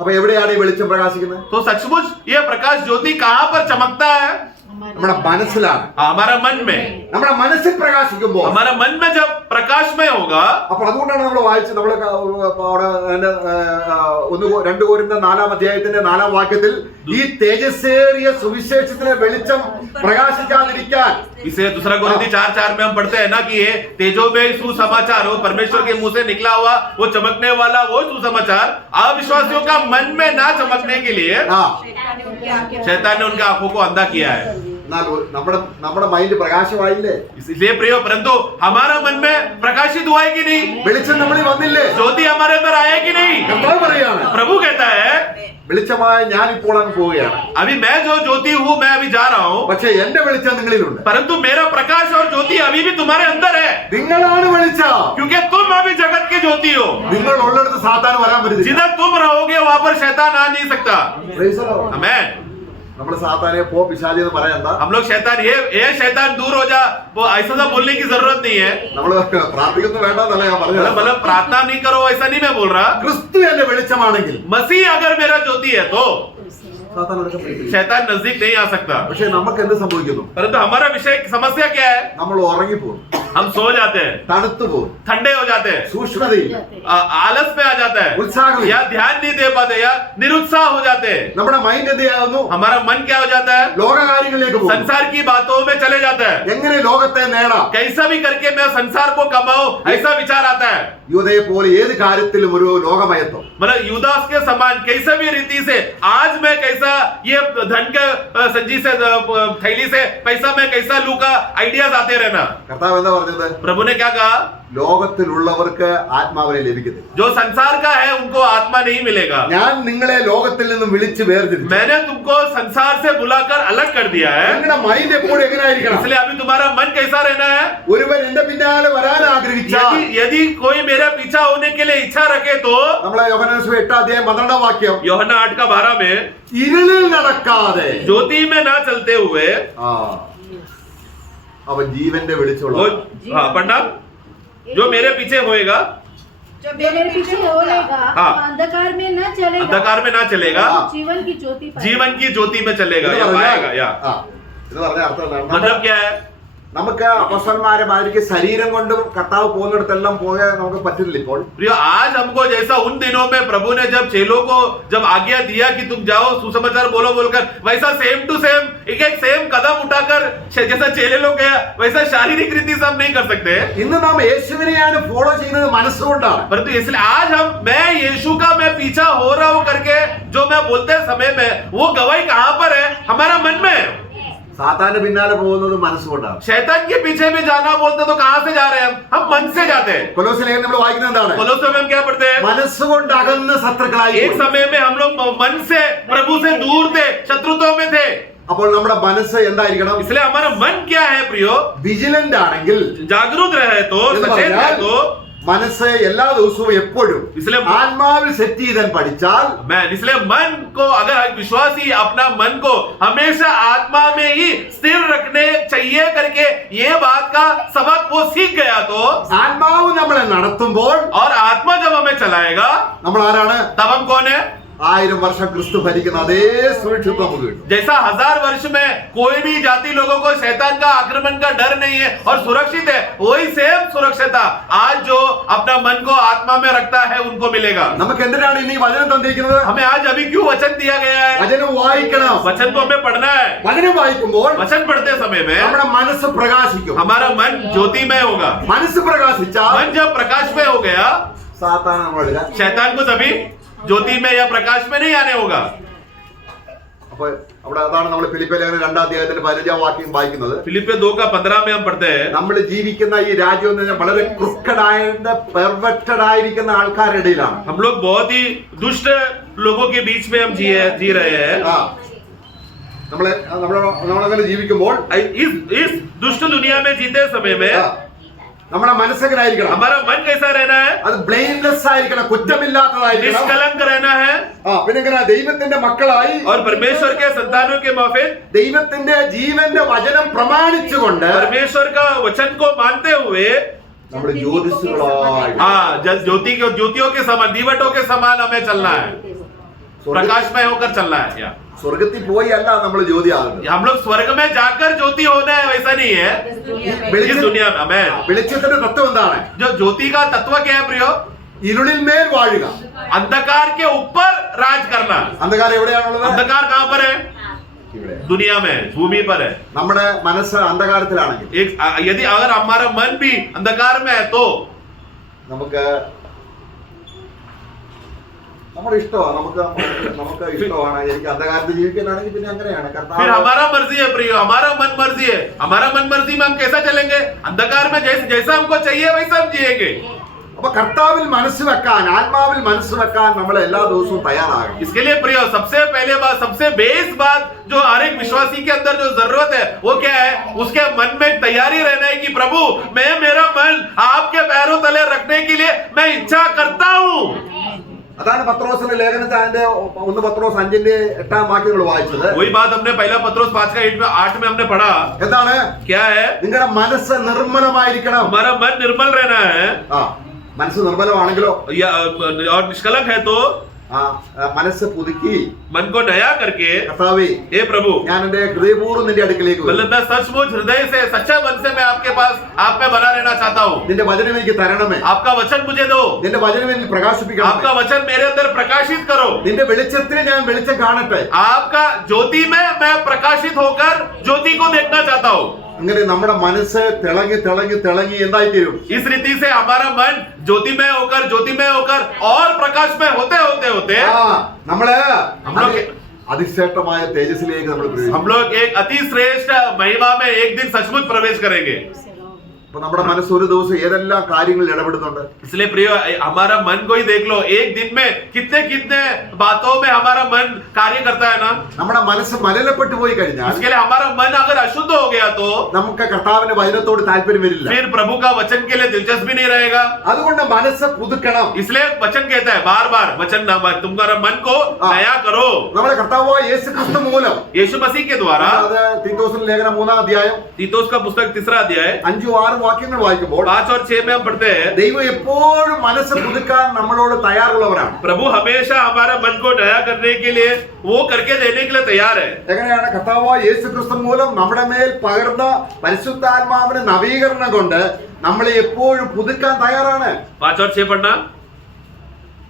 അപ്പൊ എവിടെയാണ് ഈ വെളിച്ചം പ്രകാശിക്കുന്നത്? तो सचमुच ये प्रकाश ज्योति कहाँ पर चमकता है? നമ്മുടെ മനസ്സിലാണ്. हमारा मन में। നമ്മുടെ മനസ്സിൽ പ്രകാശിക്കുമ്പോൾ, हमारा मन में जब प्रकाशमय होगा, അപ്പൊ അതുകൊണ്ടാണ് നമ്മൾ വായിച്ചത്, നമ്മൾ അവിടെ 2 കോരിന്ത്യർ 4:4 ഈ തേജസ്സേറിയ സുവിശേഷത്തിലെ വെളിച്ചം പ്രകാശിക്കാതിരിക്കാൻ, इसे 2 कोरिन्थी 4:4 में हम पढ़ते हैं ना कि ये तेजो में सुसमाचार हो, परमेश्वर के मुंह से निकला हुआ वो चमकने वाला वो सुसमाचार अविश्वासियों का मन में ना चमकने के लिए शैतान ने उनका आंखों को अंधा किया है। എന്നാൽ നമ്മുടെ മൈൻഡ് പ്രകാശമായില്ലേ? इसलिए प्रियो, परंतु हमारा मन में प्रकाशित हुआ है कि नहीं? വെളിച്ചം നമ്മളിൽ വന്നില്ലേ? ज्योति हमारे अंदर आया कि नहीं? കർത്താവ് പറയാണ്, प्रभु कहता है, വെളിച്ചമായ ഞാൻ ഇപ്പോൾ അങ്ങ് പോവുകയാണ്, अभी मैं जो ज्योति हूँ मैं अभी जा रहा हूँ, പക്ഷെ എന്റെ വെളിച്ചം നിങ്ങളിലുണ്ട്. परंतु मेरा प्रकाश और ज्योति अभी भी तुम्हारे अंदर है, നിങ്ങളാണ് വെളിച്ചം. क्योंकि तुम अभी जगत के ज्योति हो। നിങ്ങൾ ഉള്ളിടത്ത് സാത്താൻ വരാൻ പറ്റില്ല. जिधर तुम रहोगे वहां पर शैतान आ नहीं सकता। Praise the Lord. आमेन। നമ്മൾ സാത്താനെ പോ പിശാചി എന്ന് പറയണ്ട. हम लोग शैतान ये शैतान दूर हो जा, वो ऐसा तो बोलने की जरूरत नहीं है। നമ്മൾ പ്രാർത്ഥിക്കുന്നു വേണ്ടെന്നല്ല ഞാൻ പറഞ്ഞത്. मतलब प्रार्थना नहीं करो ऐसा नहीं मैं बोल रहा। ക്രിസ്തു എന്റെ വെളിച്ചമാണെങ്കിൽ मसीह अगर मेरा ज्योति है तो സാത്താൻ അടുത്ത് പറ്റില്ല. शैतान नजदीक नहीं आ सकता। പക്ഷെ നമുക്ക് എന്ത് സംഭവിക്കുന്നു? परंतु हमारा विषय समस्या क्या है? നമ്മൾ ഉറങ്ങിപ്പോകും, हम सो जाते हैं, തണുത്തു പോകും, ठंडे हो जाते हैं, സൂക്ഷ്മതയില്ല, आलस में आ जाता है, ഉത്സാഹമില്ല. या ध्यान नहीं दे पाते, या निरुत्साह हो जाते हैं। നമ്മുടെ മൈൻഡ് എന്ത് ചെയ്യാവുന്നു? हमारा मन क्या हो जाता है? ലോകകാര്യങ്ങളിലേക്ക് പോകും. संसार की बातों में चले जाता है। എങ്ങനെ ലോകത്തെ നേടാം? कैसा भी करके मैं संसार को कमाऊं, ऐसा विचार आता है। യൂദയെ പോലെ ഏത് കാര്യത്തിലും ഒരു ലോകമയത്വം. मतलब युदास के समान कैसा भी रीति से आज मैं कैसा ये धन के संजी से थैली से पैसा में कैसा लू का आइडियाज आते रहना। കർത്താവ് എന്താ പറഞ്ഞത്? प्रभु ने क्या कहा? ലോകത്തിലുള്ളവർക്ക് ആത്മാവിനെ ലഭിക്കത്തില്ല. जो संसार का है उनको आत्मा नहीं मिलेगा। ഞാൻ നിങ്ങളെ ലോകത്തിൽ നിന്നും വിളിച്ച് വേർതിരിച്ചു. मैंने तुमको संसार से बुलाकर अलग कर दिया है। നിങ്ങളുടെ മൈൻഡ് എപ്പോഴും എങ്ങനെ ആയിരിക്കണം? इसलिए अभी तुम्हारा मन कैसा रहना है? ഒരുവൻ എന്റെ പിന്നാലെ വരാൻ ആഗ്രഹിച്ചാൽ, यदि कोई मेरा पीछा होने के लिए इच्छा रखे तो നമ്മളെ യോഹന്നാൻ സുവിശേഷം 8:12 यूहन्ना 8:12 में ഇരുളിൽ നടക്കാതെ ज्योति में ना चलते हुए അവൻ ജീവന്റെ വെളിച്ചമുള്ള वो पढ़ना जो मेरे पीछे होएगा, जो मेरे पीछे होएगा, हाँ। वो अंधकार में न चलेगा, अंधकार में ना चलेगा, जीवन की ज्योति पाएगा। जीवन की ज्योति में चलेगा या पाएगा। या എന്ന് പറഞ്ഞ അർത്ഥം എന്താണ്? मतलब क्या है? നമുക്ക് അപ്പോസ്തലന്മാരെ മാതിരിക്ക് ശരീരം കൊണ്ടും കർത്താവ് പോകുന്നിടത്തെല്ലാം പോകാൻ നമുക്ക് പറ്റില്ല ഇപ്പോൾ. प्रियो, आज हमको जैसा उन दिनों में प्रभु ने जब चेलों को जब आज्ञा दिया कि तुम जाओ सुसमाचार बोलो बोलकर, वैसा सेम टू सेम एक सेम कदम उठाकर जैसा चेले लोग गया वैसा शारीरिक रीति से हम नहीं कर सकते। ഇന്ന് നാം യേശുവിനെയാണ് ഫോളോ ചെയ്യുന്നത് മനസ്സുകൊണ്ടാണ്. परंतु इसलिए आज मैं यीशु का मैं पीछा हो रहा हूं करके जो मैं बोलते समय में वो गवाही कहां पर है? हमारा मन में है। സാത്താന്റെ പിന്നാലെ പോകുന്നത് മനസ്സുകൊണ്ടാണ്. शैतान के पीछे भी जाना बोलते तो कहां से जा रहे हैं? हम मन से जाते हैं। കൊലോസ്യ ലേഖനം നമ്മൾ വായിക്കുന്നത് എന്താണ്? कोलोस्यों में हम क्या पढ़ते हैं? മനസ്സുകൊണ്ട് അകന്ന ശത്രുക്കളായി एक समय में हम लोग मन से प्रभु से दूर थे, शत्रुत्व में थे। അപ്പോൾ നമ്മുടെ മനസ്സ് എന്തായിരിക്കണം? इसलिए हमारा मन क्या है प्रियो? വിജിലന്റ് ആണെങ്കിൽ, जागरूक रहे तो, എന്ന് सचेत रहे പറഞ്ഞാൽ तो, മനസ്സ് എല്ലാ ദിവസവും എപ്പോഴും इसलिए ആത്മാവിൽ സെറ്റ് ചെയ്താൻ പഠിച്ചാൽ, इसलिए मन को अगर विश्वासी अपना मन को हमेशा आत्मा में ही स्थिर रखने चाहिए करके ये बात का सबक वो सीख गया तो, ആത്മാവ് നമ്മളെ നടത്തുമ്പോൾ और आत्मा जब हमें चलाएगा നമ്മൾ ആരാണ്? तब हम कौन है? 1000 വർഷം ക്രിസ്തു ഭരിക്കുന്ന അതേ സുരക്ഷിതത്വം നമുക്ക് കിട്ടും. जैसा 1000 वर्ष में कोई भी जाति लोगों को शैतान का आक्रमण का डर नहीं है और सुरक्षित है, वही सेम सुरक्षित आज जो अपना मन को आत्मा में रखता है उनको मिलेगा. നമുക്ക് എന്തിനാണ് ഇനി വചനം തന്നിരിക്കുന്നത്? हमें आज अभी क्यों वचन दिया गया है? വചനം വായിക്കണം. वचन को हमें पढ़ना है. വചനം വായിക്കുമ്പോൾ वचन पढ़ते समय में നമ്മുടെ മനസ്സ് പ്രകാശിക്കും. हमारा मन ज्योतिमय होगा. മനസ്സ് പ്രകാശിച്ചാൽ मन जब प्रकाश में हो गया, സാത്താൻ നമ്മളെ शैतान को तभी ज्योति में या प्रकाश में नहीं आने होगा. അപ്പൊ അവിടെ അതാണ് നമ്മൾ ഫിലിപ്പിയ ലേഖനം 2-ാം അധ്യായത്തിന്റെ 15-ാം വാക്യം വായിക്കുന്നത്. फिलिपियो 2:15 में हम पढ़ते हैं, നമ്മൾ ജീവിക്കുന്ന ഈ രാജ്യം എന്ന് പറഞ്ഞാൽ വളരെ ക്രുക്കഡായ പെർവെക്റ്റഡ് ആയിരിക്കുന്ന ആൾക്കാരുടെ ഇടയിലാണ്. हम लोग बहुत ही दुष्ट लोगों के बीच में हम जी रहे हैं. നമ്മളങ്ങനെ ജീവിക്കുമ്പോൾ इस दुष्ट दुनिया में जीते समय में നമ്മുടെ മനസ്സെങ്ങനായിരിക്കണം? हमारा मन कैसा रहना है? അത് ബ്ലെയിംലെസ് ആയിരിക്കണം, കുറ്റമില്ലാത്തതായിരിക്കണം. निष्कलंक रहना है. പിന്നെ എങ്ങനെ ദൈവത്തിന്റെ മക്കളായി और परमेश्वर के संतानों के माफिक ദൈവത്തിന്റെ ജീവന്റെ വചനം പ്രമാണിച്ചുകൊണ്ട് परमेश्वर का वचन को मानते हुए നമ്മൾ ജ്യോതിസുകളായി ज्योतियों के समान, दीवटों के समान हमें चलना है, प्रकाशमय होकर चलना है. സ്വർഗത്തിൽ പോയി അല്ല നമ്മൾ ജ്യോതി ആകുന്നത്. हम लोग स्वर्ग में जाकर ज्योति होना है, वैसा नहीं है. इस दुनिया में हमें വെളിച്ചത്തിന്റെ തത്വം എന്താണ്? जो ज्योति का तत्व क्या है प्रियो? ഇരുളിൽ മേൽ വാഴുക. अंधकार के ऊपर राज करना. അന്ധകാരം എവിടെയാണുള്ളത്? अंधकार कहाँ पर है? ഇവിടെ. दुनिया में, भूमि पर है. നമ്മുടെ മനസ്സ് അന്ധകാരത്തിലാണെങ്കിൽ यदि अगर हमारा मन भी अंधकार में है तो നമുക്ക് നമ്മുടെ ഇഷ്ടമാണ്, നമുക്ക് ഇഷ്ടമാണ്. എനിക്ക് അന്ധകാരത്തിൽ ജീവിക്കാനാണെങ്കിൽ പിന്നെ അങ്ങനെയാണ്. फिर हमारा मर्जी है प्रियो, हमारा मन मर्जी है. हमारा मन मर्जी में हम कैसा चलेंगे? अंधकार में जैसा हमको चाहिए वैसा हम जिएंगे. അപ്പൊ കർത്താവിൽ മനസ്സ് വെക്കാൻ, ആത്മാവിൽ മനസ്സ് വെക്കാൻ നമ്മൾ എല്ലാ ദിവസവും തയ്യാറാകണം. इसके लिए प्रियो सबसे पहले बात, सबसे बेस बात जो हर एक विश्वासी के अंदर जो जरूरत है वो क्या है? उसके मन में तैयारी रहना है कि प्रभु मैं मेरा मन आपके पैरों तले रखने के लिए मैं इच्छा करता हूँ. അതാണ് പത്രോസിന്റെ ലേഖനത്തിൽ അതിന്റെ 1 പത്രോസ് 5:8 വാക്യങ്ങൾ വായിച്ചത്. वही बात हमने पहला पत्रोस 5:8 में हमने पढ़ा. എന്താണ്? क्या है? നിങ്ങളുടെ മനസ്സ് നിർമ്മലമായിരിക്കണം. हमारा मन निर्मल रहना है. മനസ്സ് നിർമ്മലമാണെങ്കിലോ और निष्कलंक है तो മനസ്സ് പുതുക്കി मन को नया करके കർത്താവേ हे प्रभु ഞാൻ എന്റെ ഹൃദയപൂർവ്വം നിന്റെ അടുക്കലേക്ക് വരും. मतलब मैं सचमुच हृदय से, सच्चा मन से मैं आपके पास, आप में बना रहना चाहता हूँ. നിന്റെ വചനം എനിക്ക് തരണമേ. आपका वचन मुझे दो. നിന്റെ വചനം എനിക്ക് പ്രകാശിപ്പിക്കണം. आपका वचन मेरे अंदर प्रकाशित करो. നിന്റെ വെളിച്ചത്തിൽ ഞാൻ വെളിച്ചം കാണട്ടെ. आपका ज्योति में मैं प्रकाशित होकर ज्योति को देखना चाहता हूँ. അങ്ങനെ നമ്മുടെ മനസ്സ് തിളങ്ങി തിളങ്ങി തിളങ്ങി എന്തായി തീരും? इस रीति से हमारा मन ज्योतिमय होकर और प्रकाशमय होते होते होते നമ്മള് हम लोग അതിശ്രേഷ്ഠമായ തേജസ്സിലേക്ക് നമ്മൾ പ്രവേശിക്കും. हम लोग एक अति श्रेष्ठ महिमा में एक दिन सचमुच प्रवेश करेंगे. അപ്പൊ നമ്മുടെ മനസ്സ് ഒരു ദിവസം ഏതെല്ലാം കാര്യങ്ങളിൽ ഇടപെടുന്നുണ്ട്? इसलिए प्रिय हमारा मन को ही देख लो, एक दिन में कितने कितने बातों में हमारा मन कार्य करता है ना. നമ്മുടെ മനസ്സ് മലിനപ്പെട്ടു പോയി കഴിഞ്ഞാൽ इसके लिए हमारा मन अगर अशुद्ध हो गया तो നമുക്ക് കർത്താവിന്റെ വചനത്തോട് താല്പര്യം വരില്ല. फिर प्रभु का वचन के लिए दिलचस्पी नहीं रहेगा. അതുകൊണ്ട് മനസ്സ് പുതുക്കണം. इसलिए वचन कहता है बार बार वचन तुम्हारा मन को नया करो. നമ്മുടെ കർത്താവായ യേശു ക്രിസ്തു മൂലം यीशु मसीह के द्वारा. അത് തീത്തോസിന്റെ ലേഖനം 3-ാം അധ്യായം तीतोस का पुस्तक 3रा अध्याय 5-6 വാക്യങ്ങൾ വായിക്കുമ്പോൾ 5 और 6 में हम पढ़ते हैं, ദൈവം എപ്പോഴും മനസ്സ് പുതുക്കാൻ നമ്മളോട് തയ്യാറുള്ളവരാണ്. प्रभु हमेशा हमारा मन को नया करने के लिए, वो करके देने के लिए तैयार है. എങ്ങനെയാണ്? കർത്താവായ യേശു ക്രിസ്തു മൂലം നമ്മുടെ മേൽ പകർന്ന പരിശുദ്ധാത്മാവിന്റെ നവീകരണം കൊണ്ട് നമ്മളെ എപ്പോഴും പുതുക്കാൻ തയ്യാറാണ്. 5 और 6 पढ़ना.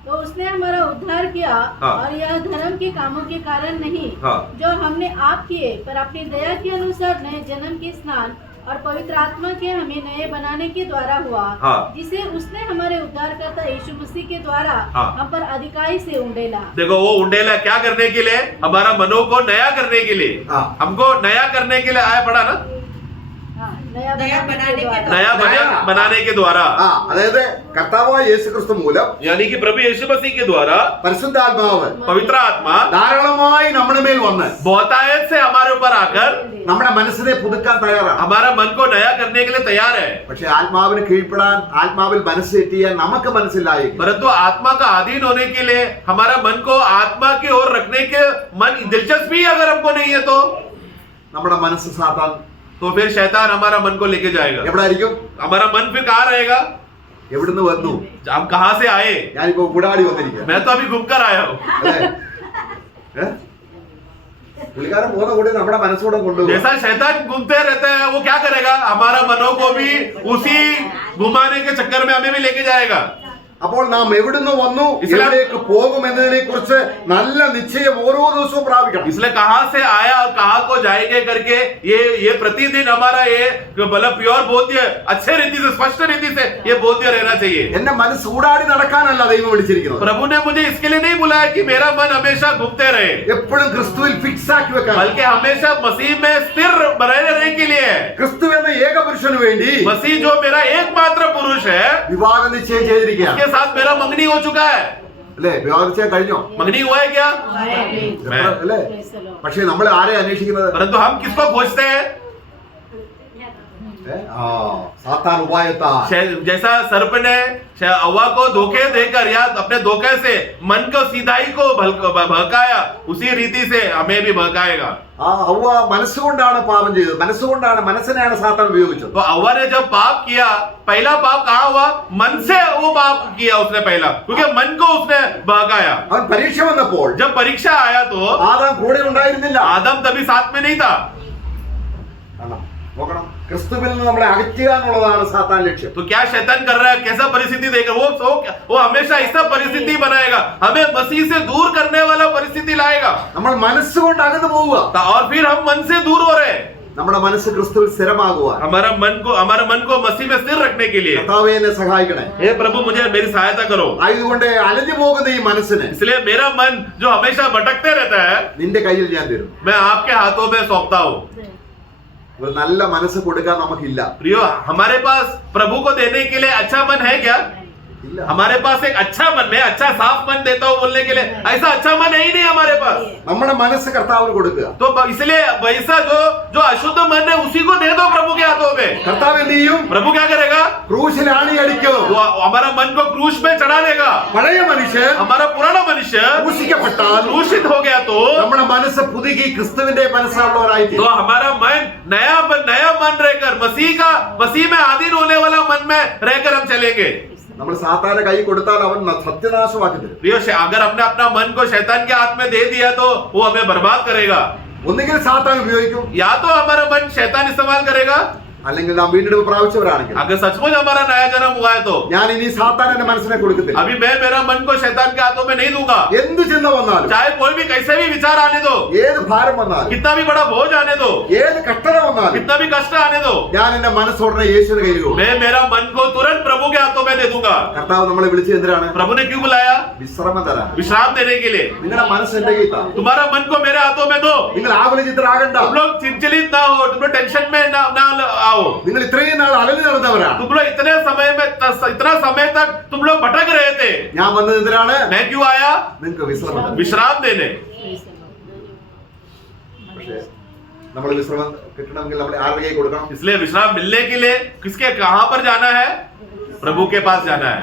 तो उसने हमारा उद्धार किया और यह धर्म के कामों के कारण नहीं जो हमने आप किए, पर अपनी दया के अनुसार नए जन्म के स्नान और पवित्र आत्मा के हमें नए बनाने के द्वारा हुआ, जिसे उसने हमारे उद्धारकर्ता यीशु मसीह के द्वारा हम पर अधिकारी से उंडेला. देखो वो उंडेला क्या करने के लिए? हमारा मनों को नया करने के लिए, हमको नया करने के लिए आया पड़ा ना, नया बनाने के द्वारा. അതായത് കർത്താവായ യേശു ക്രിസ്തു മൂലം, यानी कि प्रभु यीशु मसीह के द्वारा പരിശുദ്ധാത്മാവ് पवित्र आत्मा ധാരാളമായി നമ്മുടെ മേൽ വന്ന് बहुतायत से हमारे ऊपर आकर നമ്മുടെ മനസ്സിനെ പുതുക്കാൻ തയ്യാറാണ്. हमारा मन को नया करने के लिए तैयार है. പക്ഷെ ആത്മാവിന് കീഴ്പ്പെടാൻ, ആത്മാവിൽ മനസ്സ് സെറ്റ് ചെയ്യാൻ നമുക്ക് മനസ്സിലായി. परंतु आत्मा का अधीन होने के लिए, हमारा मन को आत्मा की ओर रखने के मन दिलचस्पी अगर हमको नहीं है तो നമ്മുടെ മനസ്സ് സാത്താൻ फिर शैतान हमारा मन को लेके जाएगा. എവിടെ ആയിരിക്കും? हमारा मन फिर कहाँ रहेगा? എവിടുന്ന് വന്നു? हम कहाँ से आए? ഞാനിപ്പോ കൂടാടി വന്നിരിക്കുക. मैं तो अभी घूम कर आया हूँ. പുള്ളിക്കാരൻ പോകുന്ന കൂടി നമ്മുടെ മനസ്സോടെ കൊണ്ടുപോകും. जैसा शैतान घूमते रहता है वो क्या करेगा? हमारा मनों को भी उसी घुमाने के चक्कर में हमें भी लेके जाएगा. അപ്പോൾ നാം എവിടുന്ന് വന്നു, എവിടേക്ക് പോകും എന്നതിനെ കുറിച്ച് നല്ല നിശ്ചയം ഓരോ ദിവസവും പ്രാപിക്കണം. इसलिए कहाँ से आया और कहाँ को जाएंगे करके ये प्रतिदिन हमारा ये मतलब प्योर बोध्य अच्छे रीति से स्पष्ट रीति से ये बोध्य रहना चाहिए. എന്റെ മനസ്സ് ഊടാടി നടക്കാനല്ല ദൈവം വിളിച്ചിരിക്കുന്നത്. प्रभु ने मुझे इसके लिए नहीं बुलाया कि मेरा मन हमेशा घूमते रहे, എപ്പോഴും ക്രിസ്തുവിൽ ഫിക്സ് ആക്കി വെക്കാൻ. बल्कि हमेशा मसीह में स्थिर बने रहने के लिए. ക്രിസ്തു എന്ന ഏകപുരുഷന് വേണ്ടി मसीह जो मेरा एकमात्र पुरुष है, വിവാഹ നിശ്ചയം ചെയ്തിരിക്കുകയാണ്. उसके साथ मेरा मंगनी हो चुका है. അല്ലേ? വിവാഹ നിശ്ചയം കഴിഞ്ഞോ? मंगनी हुआ है क्या? അല്ലേ? പക്ഷെ നമ്മൾ ആരെ അന്വേഷിക്കുന്നത്? परंतु हम किसको खोजते हैं? സാത്താൻ ഉപായത്താൽ. जैसा सर्प ने हव्वा को धोखे देकर या अपने धोखे से मन को सीधाई को बहकाया, उसी रीति से हमें भी बहकाएगा. ഹവ്വ മനസ്സുകൊണ്ടാണ് പാപം ചെയ്തത്. മനസ്സിനെയാണ് സാത്താൻ ഉപയോഗിച്ചത്. तो हव्वा ने जब पाप किया, पहला पाप कहाँ हुआ? मन से वो पाप किया उसने पहला, क्योंकि मन को उसने बहकाया. അവൻ പരീക്ഷ വന്നപ്പോൾ जब परीक्षा आया तो ആദാം കൂടെ ഉണ്ടായിരുന്നില്ല. आदम तभी साथ में नहीं था. നോക്കണം, ക്രിസ്തുവിൽ നിന്ന് നമ്മളെ അകറ്റുക എന്നുള്ളതാണ് സാത്താൻ ലക്ഷ്യം. तो क्या शैतान कर रहा है? कैसा परिस्थिति देकर वो हमेशा ऐसा परिस्थिति बनाएगा, हमें मसीह से दूर करने वाला परिस्थिति लाएगा. നമ്മൾ മനസ്സുകൊണ്ട് അകന്നു പോവുക. और फिर हम मन से दूर हो रहे हैं. നമ്മുടെ മനസ്സ് ക്രിസ്തുവിൽ സ്ഥിരമാകുക. हमारा मन को मसीह में स्थिर रखने के लिए കർത്താവേ എന്നെ സഹായിക്കണേ. हे प्रभु मुझे मेरी सहायता करो. ആയതുകൊണ്ട് അലഞ്ഞു പോകുന്ന ഈ മനസ്സിന് इसलिए मेरा मन जो हमेशा भटकते रहता है, നിന്റെ കയ്യിൽ ഞാൻ തരും. मैं आपके हाथों में सौंपता हूँ. ഒരു നല്ല മനസ്സ് കൊടുക്കാൻ നമുക്കില്ല. प्रियो, हमारे पास प्रभु को देने के लिए अच्छा मन है क्या? ഇല്ല. हमारे पास एक अच्छा मन, मैं अच्छा साफ मन देता हूँ बोलने के लिए, ऐसा अच्छा मन है ही नहीं हमारे पास. നമ്മുടെ മനസ്സ് കർത്താവിന് കൊടുക്കുക. तो इसलिए वैसा जो अशुद्ध मन है उसी को दे दो प्रभु के हाथों में. കർത്താവ് എന്ത് ചെയ്യും? प्रभु क्या करेगा? ക്രൂശിൽ ആണി അടിക്കും. वो हमारा मन को क्रूश में चढ़ा देगा. പഴയ മനുഷ്യൻ हमारा पुराना मनुष्य ക്രൂശിക്കപ്പെട്ടാൽ क्रूसित हो गया तो നമ്മുടെ മനസ്സ് പുതുക്കി ക്രിസ്തുവിന്റെ മനസ്സുള്ളവരായി तो हमारा मन नया मन रहकर मसीह में अधीन होने वाला मन में रहकर हम चलेंगे. നമ്മൾ സാത്താന്റെ കൈ കൊടുത്താൽ അവൻ സത്യനാശമാക്കി തരും. प्रियो, अगर हमने अपना मन को शैतान के हाथ में दे दिया तो वो हमें बर्बाद करेगा. ഒന്നുകിൽ സാത്താൻ ഉപയോഗിക്കും, या तो हमारा मन शैतान इस्तेमाल करेगा, അല്ലെങ്കിൽ നാം വീണ്ടെടുപ്പ് പ്രാപിച്ചവരാണെങ്കിൽ. अगर सचमुच हमारा नया जन्म हुआ है तो ഞാൻ ഇനി സാത്താൻ എന്റെ മനസ്സിനെ കൊടുക്കത്തില്ല. अभी मैं मेरा मन को शैतान के हाथों में नहीं दूंगा. എന്ത് ചിന്ത വന്നാലും, चाहे कोई भी कैसे भी विचार आने दो, ഏത് ഭാരം വന്നാലും, कितना भी बड़ा बोझ आने दो, ഏത് കഷ്ടത വന്നാലും, कितना भी कष्ट आने दो, ഞാൻ എന്റെ മനസ്സോടനെ യേശുവിന്റെ കയ്യിൽ കൊടുക്കും. मैं मेरा मन को तुरंत प्रभु के हाथों में दे दूंगा. കർത്താവ് നമ്മളെ വിളിച്ചത് എന്തിനാണ്? प्रभु ने क्यों बुलाया? വിശ്രമം തരാൻ. विश्राम देने के लिए. നിങ്ങളുടെ മനസ്സ് എന്റെ കയ്യിൽ താ. तुम्हारा मन को मेरे हाथों में दो. നിങ്ങൾ ആകുലചിത്തരാകണ്ട. तुम लोग चिंतित ना हो, तुम लोग टेंशन में ना आओ. നിങ്ങൾ ഇത്രയും നാൾ അലഞ്ഞു നടന്നവരാണ്. तुम लोग इतना समय तक तुम लोग भटक रहे थे. ഞാൻ വന്നത് എന്തിനാണ്? मैं क्यों आया? നിങ്ങൾക്ക് വിശ്രമം തരാൻ. विश्राम देने. പക്ഷേ നമ്മൾ വിശ്രമം കിട്ടണമെങ്കിൽ നമ്മൾ ആരുടെ കയ്യിൽ കൊടുക്കണം? इसलिए विश्राम मिलने के लिए किसके कहां पर जाना है? प्रभु के पास जाना है.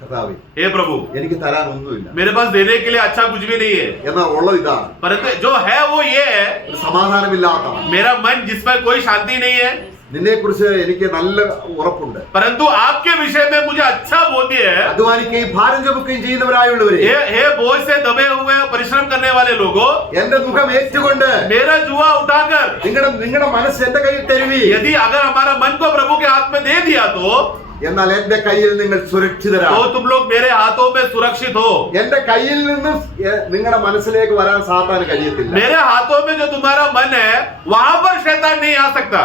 കർത്താവേ, हे प्रभु, എനിക്ക് തരാൻ ഒന്നുമില്ല. मेरे पास देने के लिए अच्छा कुछ भी नहीं है, എന്നാൽ ഉള്ളത് ഇതാണ്. परंतु जो है वो ये है, ഒരു സമാധാനമില്ലാത്തവൻ. मेरा मन जिसमें कोई शांति नहीं है, നിന്നെ കുറിച്ച് എനിക്ക് നല്ല ഉറപ്പുണ്ട്. परंतु आपके विषय में मुझे अच्छा बोध्य है. അധ്വാനിക്കുകയും ഭാരം ചുമക്കുകയും ചെയ്യുന്നവരായുള്ളവരെ, हे बोझ से दबे हुए परिश्रम करने वाले लोगों, എന്റെ ദുഃഖം ഏറ്റുകൊണ്ട് मेरा जुआ उठाकर നിങ്ങളുടെ മനസ്സ് എന്റെ കയ്യിൽ തരുവി. यदि अगर हमारा मन को प्रभु के हाथ में दे दिया तो എന്നാൽ എന്റെ കയ്യിൽ നിങ്ങൾ സുരക്ഷിതരാണ്. तुम लोग मेरे हाथों में सुरक्षित हो. എന്റെ കയ്യിൽ നിന്നും നിങ്ങളുടെ മനസ്സിലേക്ക് വരാൻ സാത്താൻ കഴിയത്തില്ല. मेरे हाथों में जो तुम्हारा मन है वहां पर शैतान नहीं आ सकता.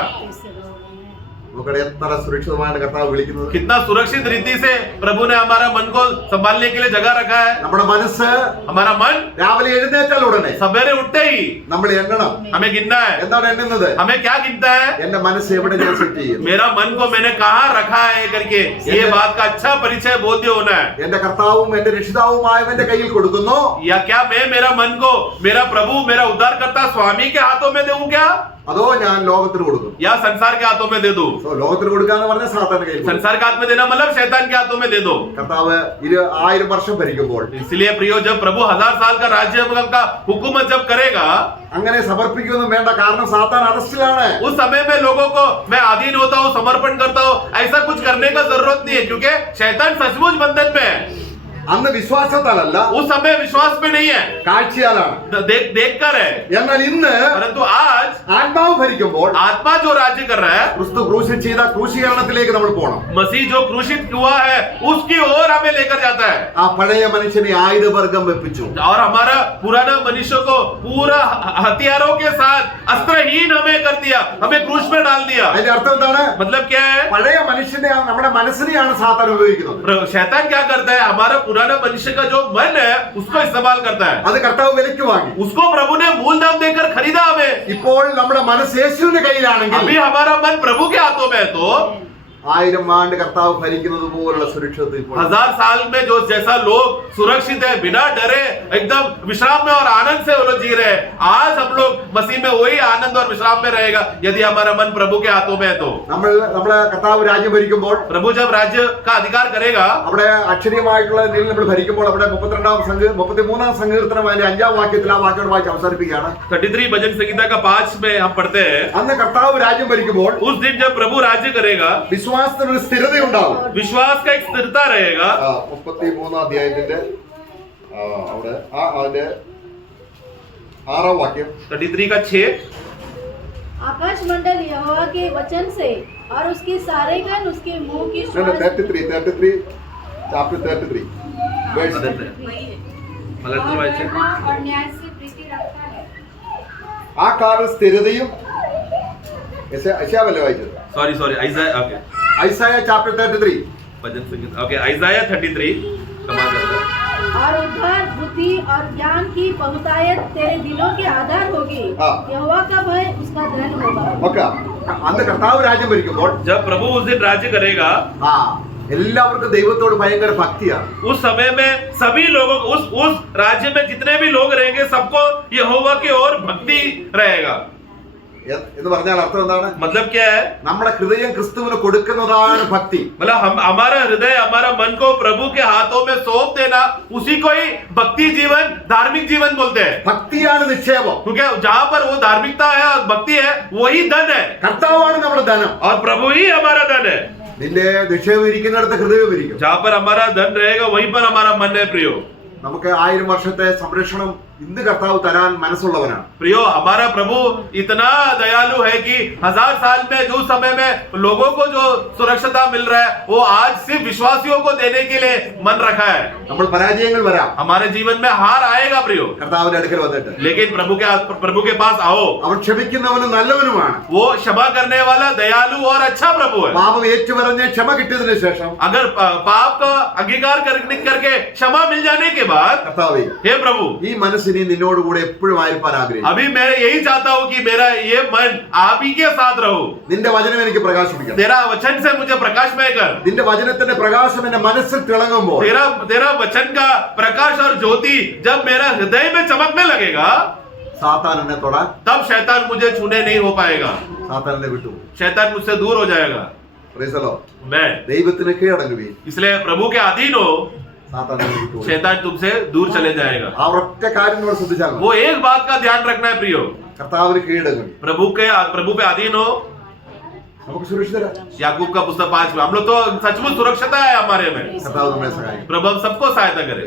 നോക്കട്ടെ എത്ര സുരക്ഷിതമാണ് കർത്താവ് വിളിക്കുന്നത്. कितना सुरक्षित रीति से प्रभु ने हमारा मन को संभालने के लिए जगह रखा है. നമ്മുടെ മനസ്സ് हमारा मन രാവിലെ എഴുന്നേറ്റാൽ ഉടനെ सवेरे उठते ही നമ്മൾ എണ്ണണം. हमें गिनना है. എന്താണ് എണ്ണുന്നത്? हमें क्या गिनता है? എന്റെ മനസ്സ് എവിടെ ഞാൻ സെറ്റ് ചെയ്യും? मेरा मन को मैंने कहाँ रखा है करके ये बात का अच्छा परिचय बोध्य होना है. എന്റെ കർത്താവും എന്റെ രക്ഷിതാവുമായവന്റെ കയ്യിൽ കൊടുക്കുന്നു. या क्या मैं मेरा मन को मेरा प्रभु मेरा उद्धारकर्ता स्वामी के हाथों में दूं क्या? അതോ ഞാൻ ലോകത്തിന് കൊടുക്കും? या संसार के हाथों में दे दो? So, ലോകത്തിന് കൊടുക്കാന്ന് പറഞ്ഞ സാത്താന്റെ കയ്യിൽ കൊടുക്കും. संसार के हाथ में देना मतलब शैतान के हाथों में दे दो. കർത്താവ് 1000 വർഷം ഭരിക്കുമ്പോൾ इसलिए प्रियो, जब प्रभु 1000 साल का राज्य का हुकूमत जब करेगा, അങ്ങനെ സമർപ്പിക്കൊന്നും വേണ്ട, കാരണം സാത്താൻ അറസ്റ്റിലാണ്. उस समय में लोगों को मैं अधीन होता हूँ, समर्पण करता हूँ, ऐसा कुछ करने का जरूरत नहीं है, क्योंकि शैतान सचमुच बंधन में है. അന്ന് വിശ്വാസത്താലല്ല, उस समय विश्वास में नहीं है, കാഴ്ചയാലാണ്. देख कर है. എന്നാൽ ഇന്ന് परंतु आज ആത്മാവ് ഭരിക്കുമ്പോൾ आत्मा जो राज्य कर रहा है, ക്രിസ്തു ക്രൂശിൽ ചെയ്ത ക്രൂശീകരണത്തിലേക്ക് നമ്മൾ പോകണം. मसीह जो क्रूसित हुआ है उसकी ओर हमें लेकर जाता है. ആ പഴയ മനുഷ്യനെ ആയുധവർഗം വെപ്പിച്ചു. और हमारा पुराना मनुष्य को पूरा हथियारों के साथ अस्त्रहीन हमें कर दिया, हमें क्रूस में डाल दिया. അതിന്റെ അർത്ഥം എന്താണ്? मतलब क्या है? പഴയ മനുഷ്യനെ, നമ്മുടെ മനസ്സിനെയാണ് സാത്താൻ ഉപയോഗിക്കുന്നത്. शैतान क्या करता है? हमारा पुराना मनुष्य का जो मन है उसको इस्तेमाल करता है. അത് കർത്താവ് വിലയ്ക്ക് വാങ്ങി. उसको प्रभु ने मूल दाम देकर खरीदा हमें. ഇപ്പോൾ നമ്മുടെ മനസ്സ് യേശുവിന്റെ കയ്യിലാണെങ്കിൽ अभी हमारा मन प्रभु के हाथों में है, तो 1000 ആണ്ട് കർത്താവ് ഭരിക്കുന്നത് പോലുള്ള സുരക്ഷിതത്വം ഇപ്പോൾ 1000 साल में जो जैसा लोग सुरक्षित है, बिना डरे, एकदम विश्राम में और आनंद से वो लोग जी रहे हैं, आज हम लोग मसीह में वही आनंद और विश्राम में रहेगा यदि हमारा मन प्रभु के हाथों में है. तो നമ്മളെ കർത്താവ് രാജ്യം ഭരിക്കുമ്പോൾ, प्रभु जब राज्य का अधिकार करेगा, അവിടെ അക്ഷരീയമായിട്ടുള്ള നിലയിൽ നമ്മൾ ഭരിക്കുമ്പോൾ, അവിടെ 33 സങ്കീർത്തനം അതിന്റെ 5-ാം വാക്യത്തിൽ ആ വാക്യം വായിച്ച് അവസാനിപ്പിക്കുകയാണ്. 33 भजन संहिता का 5 में हम पढ़ते हैं, അന്ന് കർത്താവ് രാജ്യം ഭരിക്കുമ്പോൾ उस दिन जब प्रभु राज्य करेगा, വിശ്വാസത്തിനൊരു സ്ഥിരത ഉണ്ടാവും. विश्वास का एक स्थिरता रहेगा. 33 അധ്യായത്തിന്റെ അവിടെ അതിന്റെ 6-ാം വാക്യം. 33 का 6, आकाश मंडल यहोवा के वचन से और उसके सारे गण उसके मुंह की श्वास 33 chapter 33 verse वही है. मलयालम वाइज है. और न्याय से प्रीति रखता है. ആ കാലം സ്ഥിരതയും യശയാവല്ലേ വായിച്ചത്? सॉरी आइज़ाया, ओके, ഐസായ chapter 33 भजन संहिता, ओके, आइज़ाया 33 क्षमा करना. और उद्धार बुद्धि और ज्ञान की बहुतायत तेरे दिलों के आधार होगी. हाँ। यहोवा का भय उसका धन होगा. ഓക്കെ. അന്ന് കർത്താവ് രാജ്യം ഭരിക്കുമ്പോൾ जब प्रभु उस दिन राज्य करेगा, എല്ലാവർക്കും ദൈവത്തോട് ഭയങ്കര ഭക്തിയാണ്. उस समय में सभी लोगों को उस राज्य में जितने भी लोग रहेंगे सबको यहोवा की ओर भक्ति रहेगा. എന്ന് പറഞ്ഞാൽ അർത്ഥം എന്താണ്? मतलब क्या है? നമ്മുടെ ഹൃദയം ക്രിസ്തുവിന് കൊടുക്കുന്നതാണ് ഭക്തി. मतलब हम हमारा हृदय, हमारा मन को प्रभु के हाथों में सौंप देना, उसी को ही भक्ति जीवन, धार्मिक जीवन बोलते हैं. ഭക്തിയാണ് നിക്ഷേപം. क्योंकि जहाँ पर वो धार्मिकता है और भक्ति है, वही धन है, കർത്താവാണ് നമ്മുടെ ധനം. और प्रभु ही हमारा धन है. നിന്റെ നിക്ഷേപം ഇരിക്കുന്നിടത്ത് ഹൃദയം ഇരിക്കും. जहाँ पर हमारा धन रहेगा वहीं पर हमारा मन है. प्रियो, നമുക്ക് 1000 വർഷത്തെ സംരക്ഷണം ഇന്ന് കർത്താവ് തരാൻ മനസ്സുള്ളവനാണ്. प्रियो, हमारा प्रभु इतना दयालु है कि 1000 साल में जो समय में लोगों को जो सुरक्षता मिल रहा है, वो आज सिर्फ विश्वासियों को देने के लिए मन रखा है. നമ്മൾ പരാജയങ്ങൾ വരാം, हमारे जीवन में हार आएगा प्रियो, കർത്താവിന്റെ അടുക്കൽ വന്നിട്ട്. लेकिन प्रभु के पास आओ. അവൻ ക്ഷമിക്കുന്നവനും നല്ലവനുമാണ്. वो क्षमा करने वाला दयालु और अच्छा प्रभु है. പാപം ഏറ്റുപറഞ്ഞ് ക്ഷമ കിട്ടിയതിനു ശേഷം अगर पाप का अंगीकार करके क्षमा मिल जाने के बाद, കർത്താവേ, हे प्रभु, ഈ മനസ്സിനെ നിന്നോട് കൂടെ എപ്പോഴും ആയിരിക്കാൻ ആഗ്രഹിക്കുന്നു. अभी मैं यही चाहता हूँ कि मेरा ये मन आप ही के साथ रहो. നിന്റെ വചനം എനിക്ക് പ്രകാശിപ്പിക്കണം. तेरा वचन से मुझे प्रकाशमय कर. നിന്റെ വചനത്തിന്റെ പ്രകാശം എന്റെ മനസ്സിൽ തിളങ്ങുമ്പോൾ तेरा वचन का प्रकाश और ज्योति जब मेरा हृदय में चमकने लगेगा, സാത്താൻ എന്നെ തൊടാൻ, तब शैतान मुझे छूने नहीं हो पाएगा. സാത്താൻ എന്നെ വിട്ടു. शैतान मुझसे दूर हो जाएगा. Praise the Lord. मैं ദൈവത്തിന് കീഴടങ്ങുകയും इसलिए प्रभु के अधीन हो, സാത്താൻ എന്നെ വിട്ടു. शैतान तुमसे दूर चले जाएगा. ആ ഒറ്റ കാര്യം നമ്മൾ ശ്രദ്ധിച്ചാൽ മതി. वो एक बात का ध्यान रखना है प्रियो, കർത്താവിന് കീഴടങ്ങും, प्रभु पे अधीन हो. നമുക്ക് സുരക്ഷിതരാണ്. याकूब का पुस्तक 5 में हम लोग तो सचमुच सुरक्षित है हमारे में. കർത്താവ് നമ്മളെ സഹായിക്കും. प्रभु हम सबको सहायता करे.